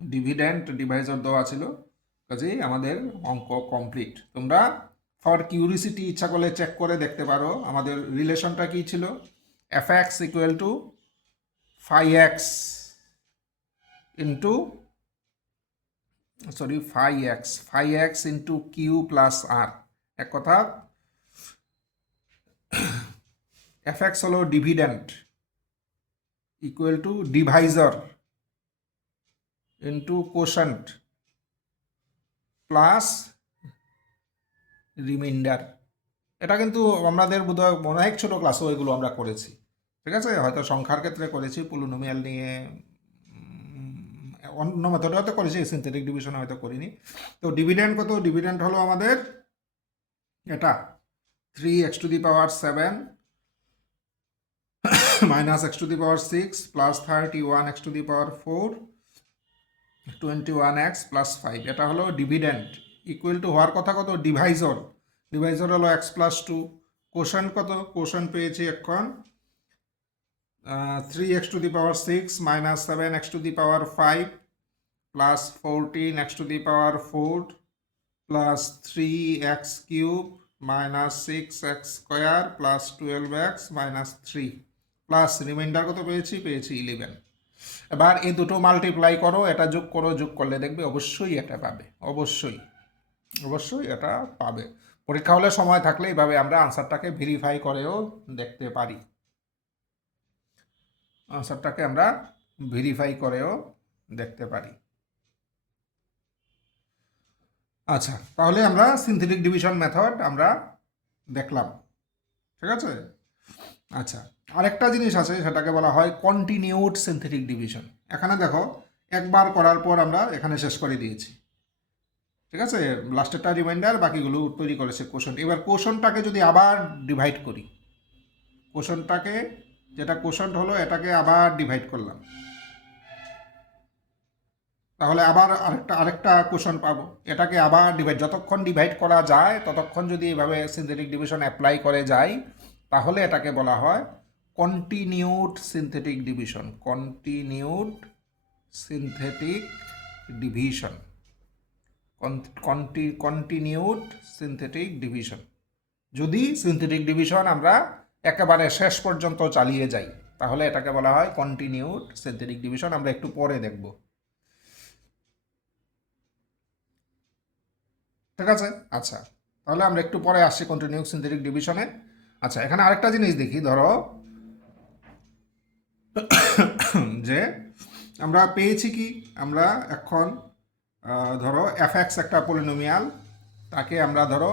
ডিভিডেন্ট ডিভাইজর দেওয়া ছিল, কাজেই আমাদের অঙ্ক কমপ্লিট। তোমরা ফর কিউরিসিটি ইচ্ছা করলে চেক করে দেখতে পারো আমাদের রিলেশনটা কী ছিল। fx = phi x into, sorry phi x into q plus r. এক কথা fx হলো dividend equal to divisor into quotient plus remainder. এটা কিন্তু আমাদের বোধহয় অনেক ছোটো ক্লাসেও এগুলো আমরা করেছি। ঠিক আছে, হয়তো সংখ্যার ক্ষেত্রে করেছি, পলিনোমিয়াল নিয়ে অন্য মেথডে হয়তো করেছি, সিনথেটিক ডিভিশনে হয়তো করিনি। তো ডিভিডেন্ট কত, ডিভিডেন্ট হলো আমাদের এটা 3x⁷ - x⁶ + 31x⁴ 21x + 5। এটা হলো ডিভিডেন্ট। ইকুয়াল টু হওয়ার কথা কত, ডিভাইজর হলো x+2। কোশন্ট কত, কোশন্ট পেয়েছি এখন 3x⁶ - 7x⁵ plus 14x⁴ plus 3x³ minus 6x² plus 12x minus 3 plus reminder কত পেয়েছি 11। এবার এই দুটো মাল্টিপ্লাই করো, এটা যোগ করো, যোগ করলে দেখবে অবশ্যই এটা পাবে, অবশ্যই এটা পাবে। পরীক্ষা হলে সময় থাকলে এইভাবে আমরা আনসারটাকে ভেরিফাই করেও দেখতে পারি, আনসারটাকে আমরা ভেরিফাই করেও দেখতে পারি। আচ্ছা, তাহলে আমরা সিনথেটিক ডিভিশন মেথড আমরা দেখলাম, ঠিক আছে। আচ্ছা, আরেকটা জিনিস আছে, সেটাকে বলা হয় কন্টিনিউড সিনথেটিক ডিভিশন। এখানে দেখো, একবার করার পর আমরা এখানে শেষ করে দিয়েছি, ঠিক আছে। লাস্টেরটা রিমাইন্ডার, বাকিগুলো তৈরি করেছে কোশন। এবার কোশনটাকে যদি আবার ডিভাইড করি, কোশনটাকে, যেটা কোশন হলো এটাকে আবার ডিভাইড করলাম, তাহলে আবার আরেকটা কোশন পাবো। এটাকে আবার ডিভাইড, যতক্ষণ ডিভাইড করা যায় ততক্ষণ যদি এইভাবে সিনথেটিক ডিভিশন অ্যাপ্লাই করে যাই, তাহলে এটাকে বলা হয় continued synthetic division, continued synthetic division, continued synthetic division. যদি সিনথেটিক ডিভিশন আমরা একেবারে শেষ পর্যন্ত চালিয়ে যাই, তাহলে এটাকে বলা হয় কন্টিনিউড সিনথেটিক ডিভিশন। আমরা একটু পরে দেখব, ঠিক আছে। আচ্ছা, তাহলে আমরা একটু পরে আসছি কন্টিনিউড সিনথেটিক ডিভিশনে। আচ্ছা, এখানে আরেকটা জিনিস দেখি, ধরো যে আমরা পেয়েছি কি, আমরা এখন ধরো f(x) একটা পলিনোমিয়াল, তাকে আমরা ধরো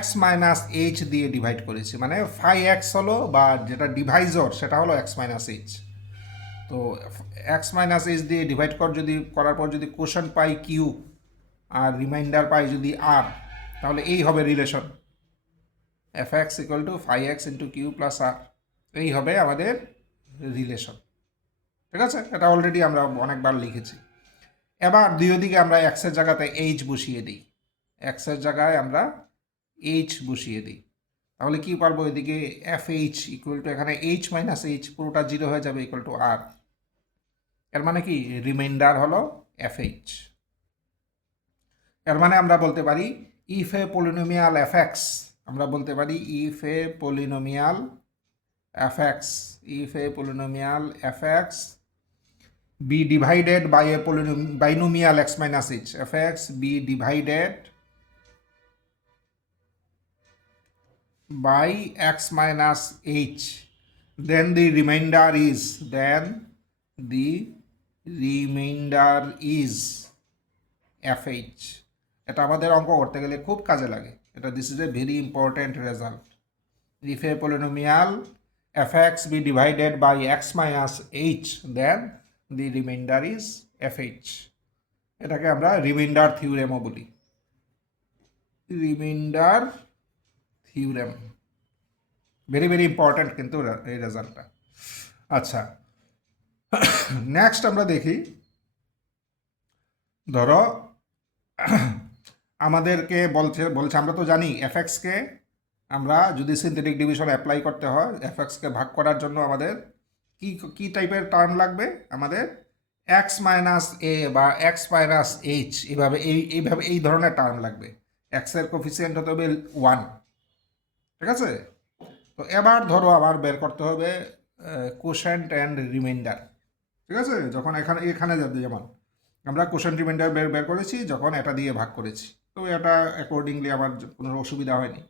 x-h দিয়ে ডিভাইড করেছি, মানে φx হলো, বা যেটা ডিভাইজর সেটা হলো x-h। তো x-h দিয়ে ডিভাইড করার পর যদি কোশন পাই q আর রিমাইন্ডার পাই যদি r, তাহলে এই হবে relation, f(x) = φx × q + r, এই হবে আমাদের রিলেশন, ঠিক আছে। এটা অলরেডি আমরা অনেকবার লিখেছি। এবার দুই দিকে আমরা x-এর জায়গাতে h বসিয়ে দিই, x-এর জায়গায় আমরা h বসিয়ে দিই, তাহলে কি পারবো, এদিকে fh = এখানে h-h পুরোটা 0 হয়ে যাবে, = r। এর মানে কি, রিমাইন্ডার হলো fh। এর মানে আমরা বলতে পারি if a polynomial fx, আমরা বলতে পারি if a polynomial fx be divided by a binomial x-h, fx be divided by x-h, then the remainder is fh। এটা আমাদের অঙ্ক করতে গেলে খুব কাজে লাগে এটা। This is a very important result. if a polynomial fx be divided by x-h, then the remainder is fh। এটাকে আমরা রিমাইন্ডার থিওরেমও বলি, reminder theorem, very very important কিন্তু এই রেজাল্টটা। আচ্ছা, নেক্সট আমরা দেখি, ধরো আমাদেরকে বলছে আমরা তো জানি fx-কে আমরা যদি সিনথেটিক ডিভিশন অ্যাপ্লাই করতে হয়, fx-কে ভাগ করার জন্য আমাদের কি টাইপের টার্ম লাগবে, আমাদের x-a বা x-h, এইভাবে এই ধরনের টার্ম লাগবে। x-এর কোফিসিয়েন্ট হতে হবে 1, ঠিক আছে। তো এবার ধরো আবার বের করতে হবে কোশেন্ট অ্যান্ড রিমাইন্ডার, ঠিক আছে। যখন এখানে যেমন আমরা কোশেন্ট রিমাইন্ডার বের করেছি যখন এটা দিয়ে ভাগ করেছি, তো এটা অ্যাকর্ডিংলি আমার কোনো অসুবিধা হয়নি।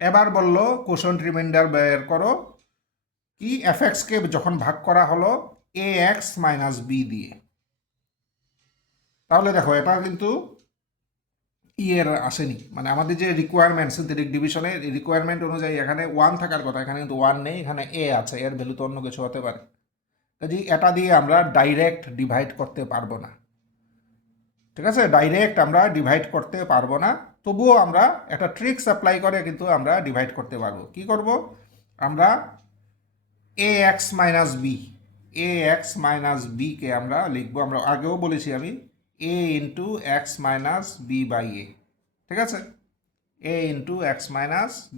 এবার বললো কোশেন্ট রিমাইন্ডার বের করো কি, fx-কে যখন ভাগ করা হলো ax - b দিয়ে, তাহলে দেখো এটা কিন্তু এর আসেনি, মানে আমাদের যে রিকোয়ারমেন্ট সিনথেটিক ডিভিশনের রিকোয়ারমেন্ট অনুযায়ী এখানে 1 থাকার কথা, এখানে কিন্তু 1 নেই, এখানে a আছে, এর ভ্যালু তো অন্য কিছু হতে পারে। কাজে এটা দিয়ে আমরা ডাইরেক্ট ডিভাইড করতে পারবো না, ঠিক আছে। ডাইরেক্ট আমরা ডিভাইড করতে পারবো না, তবুও আমরা একটা ট্রিক্স অ্যাপ্লাই করে কিন্তু আমরা ডিভাইড করতে পারবো। কি করব, আমরা ax - b কে আমরা লিখবো, আমরা আগেও বলেছি আমি, a × x - b/a, ঠিক আছে। a × x -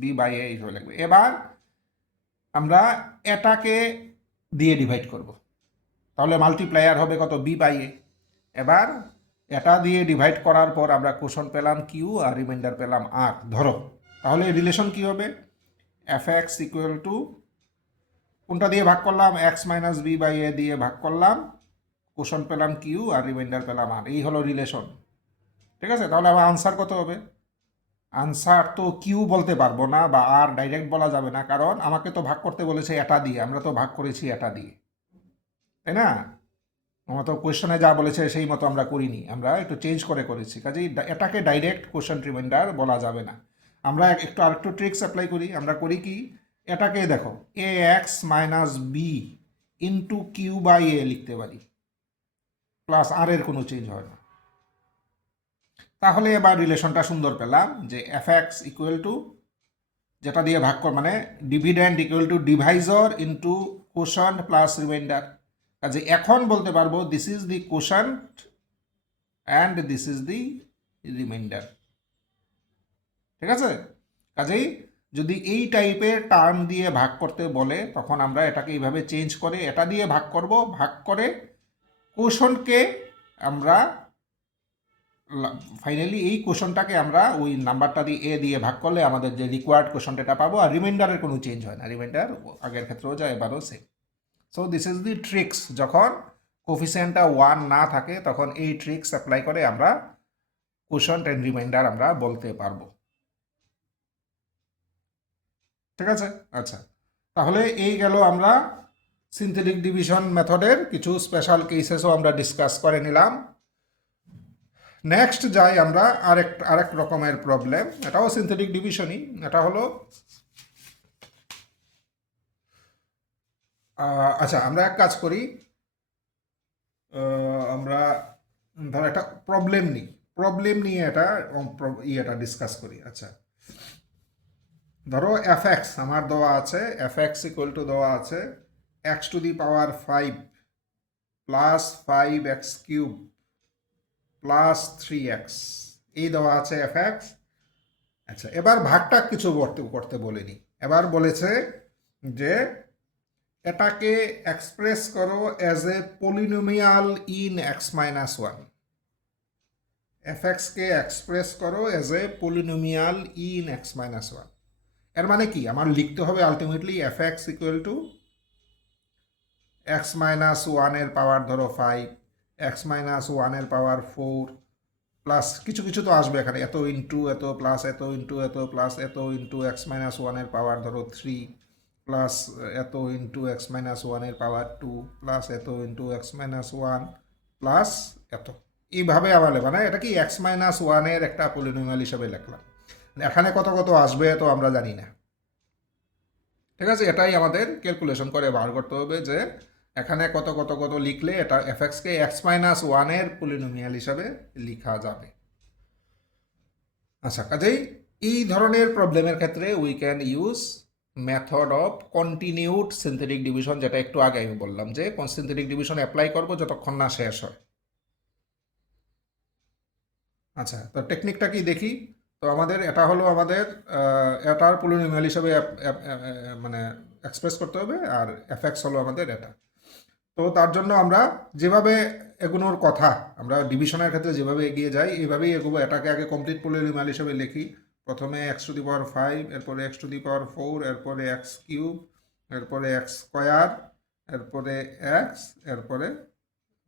b/a হিসেবে লিখবো। এবার আমরা এটাকে দিয়ে ডিভাইড করব, তাহলে মাল্টিপ্লায়ার হবে কত, b/a। এবার এটা দিয়ে ডিভাইড করার পর আমরা কোশন পেলাম কিউ আর রিমাইন্ডার পেলাম আর। ধরো তাহলে রিলেশন কি হবে, এফ এক্স ইকুয়াল টু কোনটা দিয়ে ভাগ করলাম, এক্স মাইনাস বি বাই এ দিয়ে ভাগ করলাম, কোশন পেলাম কিউ আর রিমাইন্ডার পেলাম আর। এই হলো রিলেশন। ঠিক আছে, তাহলে আমার আনসার কত হবে? আনসার তো কিউ বলতে পারবো না বা আর ডাইরেক্ট বলা যাবে না, কারণ আমাকে তো ভাগ করতে বলেছে এটা দিয়ে, আমরা তো ভাগ করেছি এটা দিয়ে, তাই না? আমরা তো কোয়েশ্চনে যা বলেছে সেই মতো আমরা করিনি, আমরা একটু চেঞ্জ করে করেছি, কাজেই এটাকে ডাইরেক্ট কোশ্চেন রিমাইন্ডার বলা যাবে না। আমরা একটু আরেকটু ট্রিক্স অ্যাপ্লাই করি। আমরা করি কি, এটাকে দেখো a x minus b into q by a লিখতে পারি, প্লাস আর এর কোনো চেঞ্জ হয় না। তাহলে এবার রিলেশনটা সুন্দর পেলাম যে এফ এক্স ইকুয়াল টু যেটা দিয়ে ভাগ কর মানে dividend equal to divisor into quotient plus remainder. কাজে এখন বলতে পারবো this is the quotient and this is the remainder. ঠিক আছে, কাজেই যদি এই টাইপের টার্ম দিয়ে ভাগ করতে বলে তখন আমরা এটাকে এইভাবে চেঞ্জ করে এটা দিয়ে ভাগ করব, ভাগ করে কোশনকে আমরা ফাইনালি এই কোশনটাকে আমরা ওই নাম্বারটা দিয়ে এ দিয়ে ভাগ করলে আমাদের যে রিকোয়ার্ড কোশনটা এটা পাবো। আর রিমাইন্ডারের কোনো চেঞ্জ হয় না, রিমাইন্ডার আগের ক্ষেত্রেও যায় এবারও same. So this is the tricks, যখন কোফিসিয়েন্টটা 1 না থাকে তখন এই ট্রিক্স অ্যাপ্লাই করে আমরা কোশন্ট অ্যান্ড রিমাইন্ডার আমরা বলতে পারবো। ঠিক আছে, আচ্ছা, তাহলে এই গেল আমরা সিনথেটিক ডিভিশন মেথডের কিছু স্পেশাল কেসেসও আমরা ডিসকাস করে নিলাম। নেক্সট যাই আমরা আরেক রকমের প্রবলেম, এটাও সিনথেটিক ডিভিশনই। এটা হলো আচ্ছা, আমরা এক কাজ করি, আমরা ধর একটা প্রবলেম নিয়ে এটা ডিসকাস করি। আচ্ছা, ধরো এফ এক্স আমার দেওয়া আছে, এফ এক্স ইকুয়াল টু দেওয়া আছে x two the power 5 plus 5x cube plus 3x, এই দেওয়া আছে এফ এক্স। আচ্ছা, এবার ভাগটা কিছু করতে বলিনি, এবার বলেছে যে এটাকে এক্সপ্রেস করো as a polynomial in x minus 1। F এক্সকে এক্সপ্রেস করো as a polynomial in x minus 1। এর মানে কি, আমার লিখতে হবে ultimately f x equal to x minus 1-এর পাওয়ার ধরো 5, এক্স মাইনাস 1-এর পাওয়ার 4, প্লাস কিছু কিছু তো আসবে এখানে, এত ইন্টু এত প্লাস এত ইন্টু এত প্লাস এত ইন্টু এক্স মাইনাস 1-এর পাওয়ার ধরো 3, প্লাস এত ইন্টু এক্স মাইনাস 1-এর পাওয়ার 2, প্লাস এত ইন্টু এক্স মাইনাস 1 প্লাস এত, এইভাবে আবার মানে এটা কি এক্স মাইনাস 1-এর একটা পলিনোমিয়াল হিসেবে লিখলাম। এখানে কত কত আসবে তো আমরা জানি না। ঠিক আছে, এটাই আমাদের ক্যালকুলেশন করে বার করতে হবে যে এখানে কত কত কত লিখলে এটা এফ এক্সকে এক্স মাইনাস 1-এর পলিনোমিয়াল হিসাবে লেখা যাবে। আচ্ছা, কাজেই এই ধরনের প্রবলেমের ক্ষেত্রে we can use method of continued synthetic division, যেটা একটু আগে আমি বললাম যে সিনথেটিক ডিভিশন অ্যাপ্লাই করব যতক্ষণ না শেষ হয়। আচ্ছা, তো টেকনিকটা কি দেখি। তো আমাদের এটা হলো আমাদের এটার পলিনোমিয়াল হিসাবে মানে এক্সপ্রেস করতে হবে, আর এফ এক্স হলো আমাদের এটা। তো তার জন্য আমরা যেভাবে এগোনোর কথা, আমরা ডিভিশনের ক্ষেত্রে যেভাবে এগিয়ে যাই এইভাবেই এগোবো। এটাকে আগে কমপ্লিট পলিনোমিয়াল হিসেবে লিখি। প্রথমে এক্স টু দি পাওয়ার 5, এরপরে এক্স টু দি পাওয়ার 4, এরপরে এক্স কিউব, এরপরে এক্স স্কোয়ার, এরপরে এক্স, এরপরে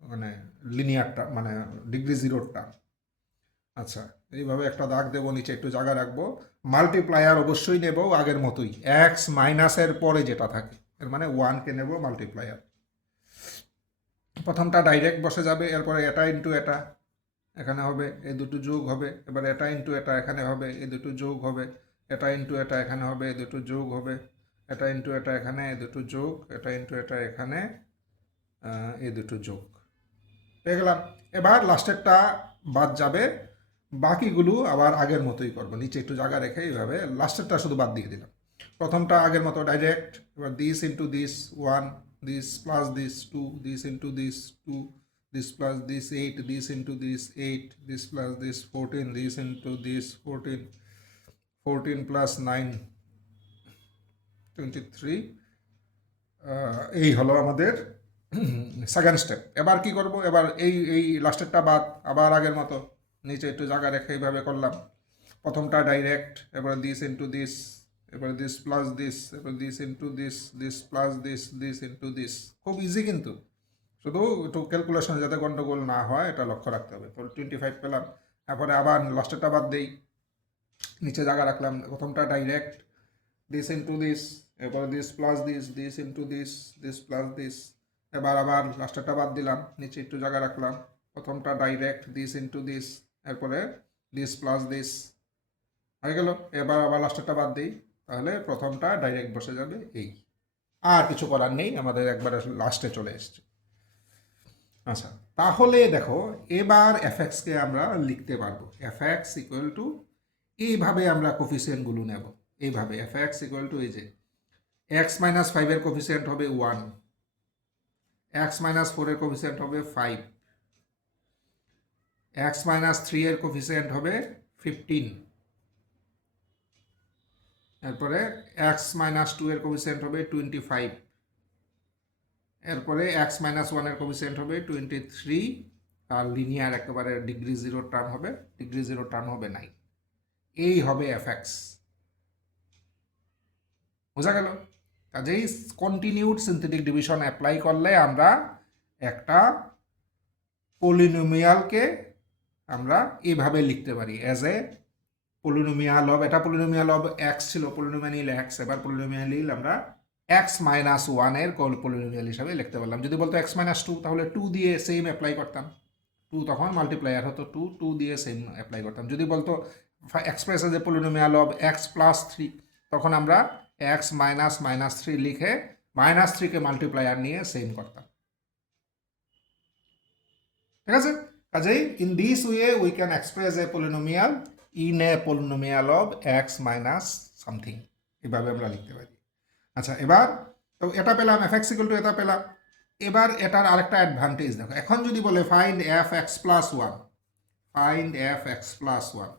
মানে লিনিয়ারটা মানে ডিগ্রি জিরোরটা। আচ্ছা, এইভাবে একটা দাগ দেবো, নিচে একটু জায়গা রাখবো। মাল্টিপ্লায়ার অবশ্যই নেব আগের মতোই, এক্স মাইনাসের পরে যেটা থাকে, এর মানে 1কে নেব মাল্টিপ্লায়ার। প্রথমটা ডাইরেক্ট বসে যাবে, এরপরে এটা ইন্টু এটা এখানে হবে, এই দুটো যোগ হবে, এবার এটা ইন্টু এটা এখানে হবে, এই দুটো যোগ হবে, এটা ইন্টু এটা এখানে হবে, এই দুটো যোগ হবে, এটা ইন্টু এটা এখানে, এই দুটো যোগ, এটা ইন্টু এটা এখানে, এই দুটো যোগ পেয়ে গেলাম। এবার লাস্টেরটা বাদ যাবে, বাকিগুলো আবার আগের মতোই করবো, নিচে একটু জায়গা রেখে এইভাবে লাস্টেরটা শুধু বাদ দিয়ে দিলাম। প্রথমটা আগের মতো ডাইরেক্ট, এবার this into this 1, this plus this 2, this into this 2, this plus this 8, this into this 8, this plus this 14, this into this 14, 14 plus 9 23, এই হলো আমাদের সেকেন্ড স্টেপ। এবার কি করব, এবার এই লাস্টেরটা বাদ, আবার আগের মতো নিচে একটু জায়গা রেখে এইভাবে করলাম। প্রথমটা ডাইরেক্ট, এবার দিস ইন্টু দিস, এবার দিস প্লাস দিস, এবার this into this, this plus this, this into this. খুব ইজি কিন্তু, শুধু একটু ক্যালকুলেশন যাতে গন্ডগোল না হয় এটা লক্ষ্য রাখতে হবে। তো 25 পেলাম, তারপরে আবার লাস্টেরটা বাদ দেই, নিচে জায়গা রাখলাম। প্রথমটা ডাইরেক্ট, দিস ইন্টু দিস, এরপরে this plus this, this into this, this plus this. এবার আবার লাস্টেরটা বাদ দিলাম, নিচে একটু জায়গা রাখলাম। প্রথমটা ডাইরেক্ট, দিস ইন্টু দিস, এরপরে দিস প্লাস দিস, হয়ে গেল। এবার আবার লাস্টেরটা বাদ দিই, তাহলে প্রথমটা ডাইরেক্ট বসে যাবে। এই আর কিছু করার নেই, আমাদের একবারে লাস্টে চলে এসছে। আচ্ছা, তাহলে দেখো এবার এফএক্সকে আমরা লিখতে পারবো। এফএক্স ইকুয়াল টু, এইভাবে আমরা কোফিসিয়েন্টগুলো নেব। এইভাবে এফএক্স ইকুয়াল টু, এই যে এক্স মাইনাস ফাইভের কোফিসিয়েন্ট হবে 1, এক্স মাইনাস 4-এর কোফিসিয়েন্ট হবে 5, এক্স মাইনাস 3-এর কোফিসিয়েন্ট হবে 15, এরপরে এক্স মাইনাস 2-এর কোফিসিয়েন্ট হবে 25, এরপরে এক্স মাইনাস 1-এর কোফিসিয়েন্ট হবে 23, আর লিনিয়ার একেবারে ডিগ্রি জিরো টার্ম হবে, ডিগ্রি জিরো টার্ম হবে 9। এই হবে এফএক্স। বোঝা গেল? কাজেই কন্টিনিউড সিনথেটিক ডিভিশন অ্যাপ্লাই করলে আমরা একটা পলিনোমিয়ালকে আমরা এইভাবে লিখতে পারি, অ্যাজ এ পলিনোমিয়াল অব, এটা পলিনোমিয়াল অব এক্স ছিল, পলিনোমিয়াল এক্স, এবার পলিনোমিয়াল আমরা এক্স মাইনাস 1-এর পলিনোমিয়াল হিসাবে লিখতে পারলাম। যদি বলতো এক্স মাইনাস 2, তাহলে 2 দিয়ে সেম অ্যাপ্লাই করতাম, 2 তখন মাল্টিপ্লায়ার হতো, 2 দিয়ে সেম অ্যাপ্লাই করতাম। যদি বলতো express as a polynomial of x plus 3, তখন আমরা এক্স মাইনাস মাইনাস 3 লিখে মাইনাস 3-কে মাল্টিপ্লায়ার নিয়ে সেম করতাম। ঠিক আছে? কাজেই in this way we can express A polynomial in a polynomial of x minus something, এভাবে আমরা লিখতে পারি। আচ্ছা, এবার তো এটা পেলাম, এফ এক্স ইকুয়াল টু এটা পেলাম। এবার এটার আরেকটা অ্যাডভান্টেজ দেখো, এখন যদি বলে find f x plus 1, find f x plus 1,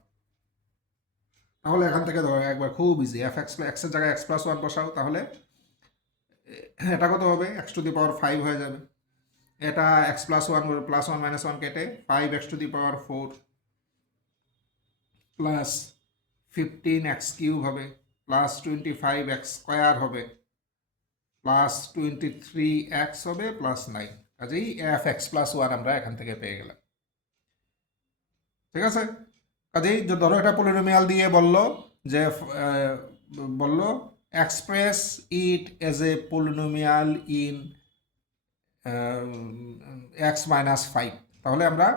তাহলে এখান থেকে ধরো একবার খুব ইজি, এফ এক্স, এক্সের জায়গায় এক্স প্লাস 1 বসাও, তাহলে এটা কত হবে, এক্স টু দি পাওয়ার 5 হয়ে যাবে। এটা এক্স প্লাস 1 প্লাস 1 মাইনাস 1 কেটে 5 x two the power 4 plus 15 x cube হবে, প্লাস 25 এক্স স্কোয়ার হবে, প্লাস 23 এক্স হবে, প্লাস 9। কাজেই এফ এক্স প্লাস 1 আমরা এখান থেকে পেয়ে গেলাম। ঠিক আছে? কাজেই ধরো এটা পলিনোমিয়াল দিয়ে বললো যে, বললো express it age a polynomial in x minus 5, তাহলে আমরা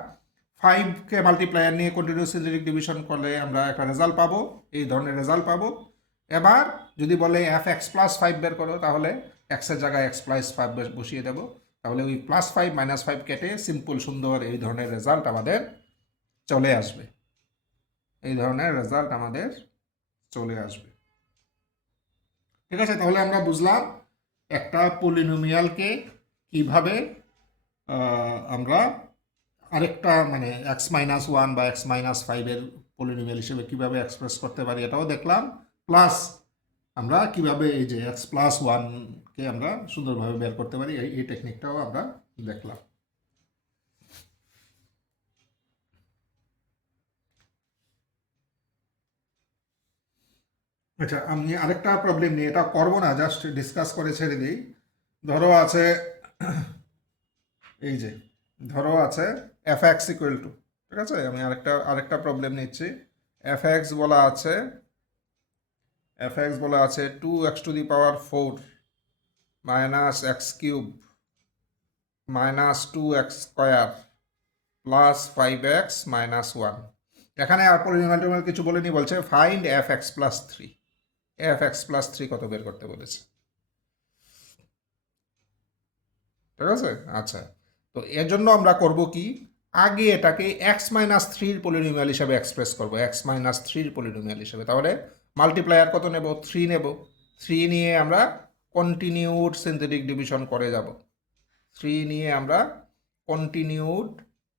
5-কে মাল্টিপ্লায়ার নিয়ে কন্টিনিউয়াস সিনথেটিক ডিভিশন করলে আমরা একটা রেজাল্ট পাবো, এই ধরনের রেজাল্ট পাবো। এবার যদি বলে এফ এক্স প্লাস 5 বের করো, তাহলে এক্সের জায়গায় এক্স প্লাস 5 বসিয়ে দেবো, তাহলে ওই প্লাস 5 মাইনাস 5 কেটে সিম্পল সুন্দর এই ধরনের রেজাল্ট আমাদের চলে আসবে, এই ধরনের রেজাল্ট আমাদের চলে আসবে। ঠিক আছে? তাহলে আমরা বুঝলাম একটা পলিনোমিয়ালকে কিভাবে আমরা আরেকটা মানে এক্স মাইনাস 1 বা এক্স মাইনাস 5-এর পলিনোমিয়াল হিসেবে কীভাবে এক্সপ্রেস করতে পারি এটাও দেখলাম, প্লাস আমরা কিভাবে এই যে এক্স প্লাস 1-কে আমরা সুন্দরভাবে বের করতে পারি এই টেকনিকটাও আমরা দেখলাম। আচ্ছা, আমি আরেকটা প্রবলেম নিয়ে, এটা করবো না, জাস্ট ডিসকাস করে ছেড়ে দিই। ধরো আছে এই যে, ধরো আছে এফ এক্স ইকুয়াল টু, ঠিক আছে, আমি আরেকটা প্রবলেম নিচ্ছি। এফ এক্স বলা আছে, এফ এক্স বলা আছে 2x two the power 4 minus x cube minus 2x square plus 5x minus 1। এখানে আর পলিনোমিয়াল কিছু বলেনি, বলছে find f x plus 3। F x plus 3 কত বের করতে বলেছে। ঠিক আছে? আচ্ছা, তো এর জন্য আমরা করব কি, আগে এটাকে এক্স মাইনাস 3-র পলিনোমিয়াল হিসাবে এক্সপ্রেস করবো, এক্স মাইনাস 3-র পলিনোমিয়াল হিসাবে। তাহলে মাল্টিপ্লায়ার কত নেব, 3 নেব, 3 নিয়ে আমরা কন্টিনিউড সিনথেটিক ডিভিশন করে যাব, 3 নিয়ে আমরা কন্টিনিউড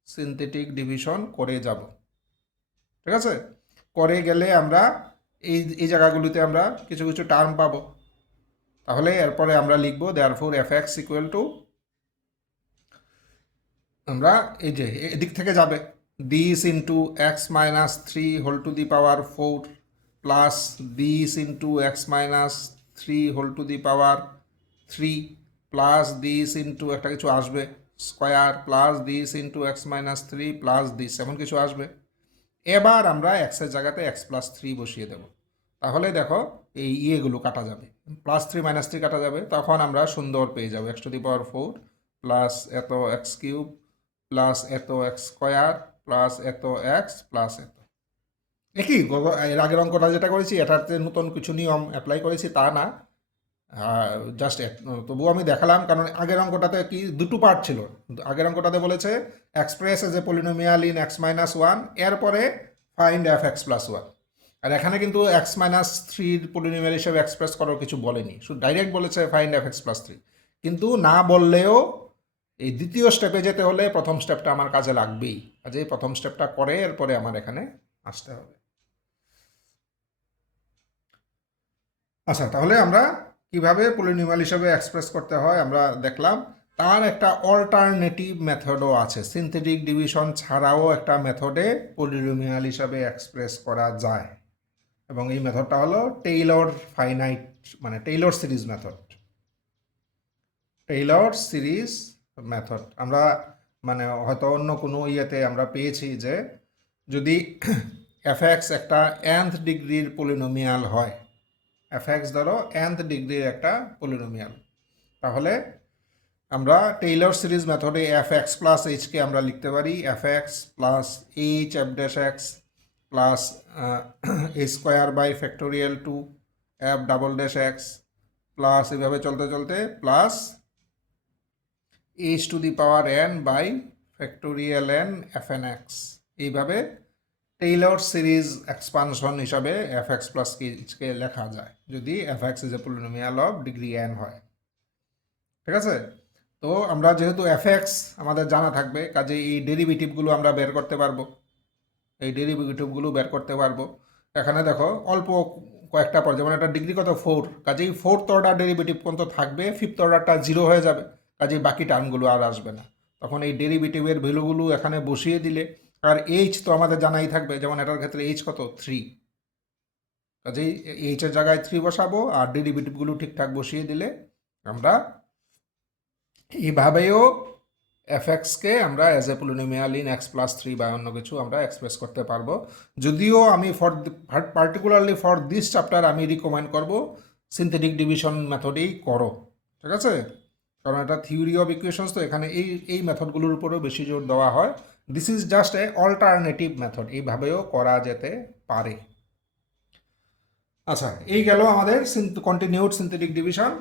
সিনথেটিক ডিভিশন করে যাব। ঠিক আছে? করে গেলে আমরা এই জায়গাগুলিতে আমরা কিছু কিছু টার্ম পাবো। তাহলে এরপরে আমরা লিখবো therefore f x equal to আমরা এই যে এদিক থেকে যাবে this into x minus three whole to the power four plus this into x minus three whole to the power three plus this into একটা কিছু আসবে square plus this into x minus three plus this এমন কিছু আসবে। এবার আমরা এক্সের জায়গাতে এক্স প্লাস থ্রি বসিয়ে দেব, তাহলে দেখো এই ইয়েগুলো কাটা যাবে, প্লাস থ্রি মাইনাস থ্রি কাটা যাবে, তখন আমরা সুন্দর পেয়ে যাবো x two the power four plus এত এক্স কিউব প্লাস এত এক্স স্কোয়ার প্লাস এত এক্স প্লাস এত। একই এর আগের অঙ্কটা যেটা করেছি এটাতে নতুন কিছু নিয়ম অ্যাপ্লাই করেছি তা না, জাস্ট তবুও আমি দেখালাম, কারণ আগের অঙ্কটাতে কি দুটো পার্ট ছিল। আগের অঙ্কটাতে বলেছে express as a polynomial in x minus one, এরপরে find f x plus one. আর এখানে কিন্তু এক্স মাইনাস থ্রির পলিনোমিয়াল হিসেবে এক্সপ্রেস করার কিছু বলেনি, শুধু ডাইরেক্ট বলেছে find f x plus three. কিন্তু না বললেও এই দ্বিতীয় স্টেপে যেতে হলে প্রথম স্টেপটা আমার কাজে লাগবেই, কাজে প্রথম স্টেপটা করে এরপরে আমার এখানে আসতে হবে। আচ্ছা, তাহলে আমরা কিভাবে পলিনোমিয়াল হিসেবে এক্সপ্রেস করতে হয় আমরা দেখলাম। তার একটা অল্টারনেটিভ মেথডও আছে, সিনথেটিক ডিভিশন ছাড়াও একটা মেথডে পলিনোমিয়াল হিসাবে এক্সপ্রেস করা যায়, এবং এই মেথডটা হলো টেইলর ফাইনাইট মানে Taylor series method. Taylor series method আমরা মানে হয়তো অন্য কোনো ইয়েতে আমরা পেয়েছি যে যদি এফ এক্স একটা nth ডিগ্রির পলিনোমিয়াল হয়, এফ এক্স ধরো nth ডিগ্রির একটা পলিনোমিয়াল, তাহলে আমরা টেইলর সিরিজ মেথডে এফ এক্স প্লাস এইচকে আমরা লিখতে পারি f x plus h f dash x plus a square by factorial two f double dash x plus এভাবে চলতে চলতে plus h to the power n by factorial n f n x. এইভাবে টেইলর সিরিজ এক্সপানশন হিসাবে এফ এক্স প্লাস কে লেখা যায় যদি f x is A polynomial of degree N হয়। ঠিক আছে, তো আমরা যেহেতু এফ এক্স আমাদের জানা থাকবে, কাজে এই ডেরিভেটিভগুলো আমরা বের করতে পারবো, এই ডেরিভেটিভগুলো বের করতে পারবো। এখানে দেখো অল্প কয়েকটা পর, যেমন একটা ডিগ্রি কত ফোর, কাজেই ফোর্থ অর্ডার ডেরিভেটিভ পর্যন্ত থাকবে, ফিফথ অর্ডারটা জিরো হয়ে যাবে, কাজেই বাকি টার্মগুলো আর আসবে না। তখন এই ডেরিভেটিভের ভ্যালুগুলো এখানে বসিয়ে দিলে, আর এইচ তো আমাদের জানাই থাকবে, যেমন এটার ক্ষেত্রে এইচ কত থ্রি, কাজেই এইচের জায়গায় থ্রি বসাবো আর ডেরিভেটিভগুলো ঠিকঠাক বসিয়ে দিলে আমরা এইভাবেও এফ এক্সকে আমরা as a polynomial in x plus three বা অন্য কিছু আমরা এক্সপ্রেস করতে পারবো। যদিও আমি পার্টিকুলারলি ফর দিস চ্যাপ্টার আমি রিকমেন্ড করব সিনথেটিক ডিভিশন মেথডেই করো, ঠিক আছে, কারণ এটা থিওরি অফ ইকুয়েশনস, তো এখানে এই মেথডগুলোর উপরেও বেশি জোর দেওয়া হয়। This is just a alternative method, এইভাবেও করা যেতে পারে। আচ্ছা, এই গেল আমাদের কন্টিনিউড সিনথেটিক ডিভিশন।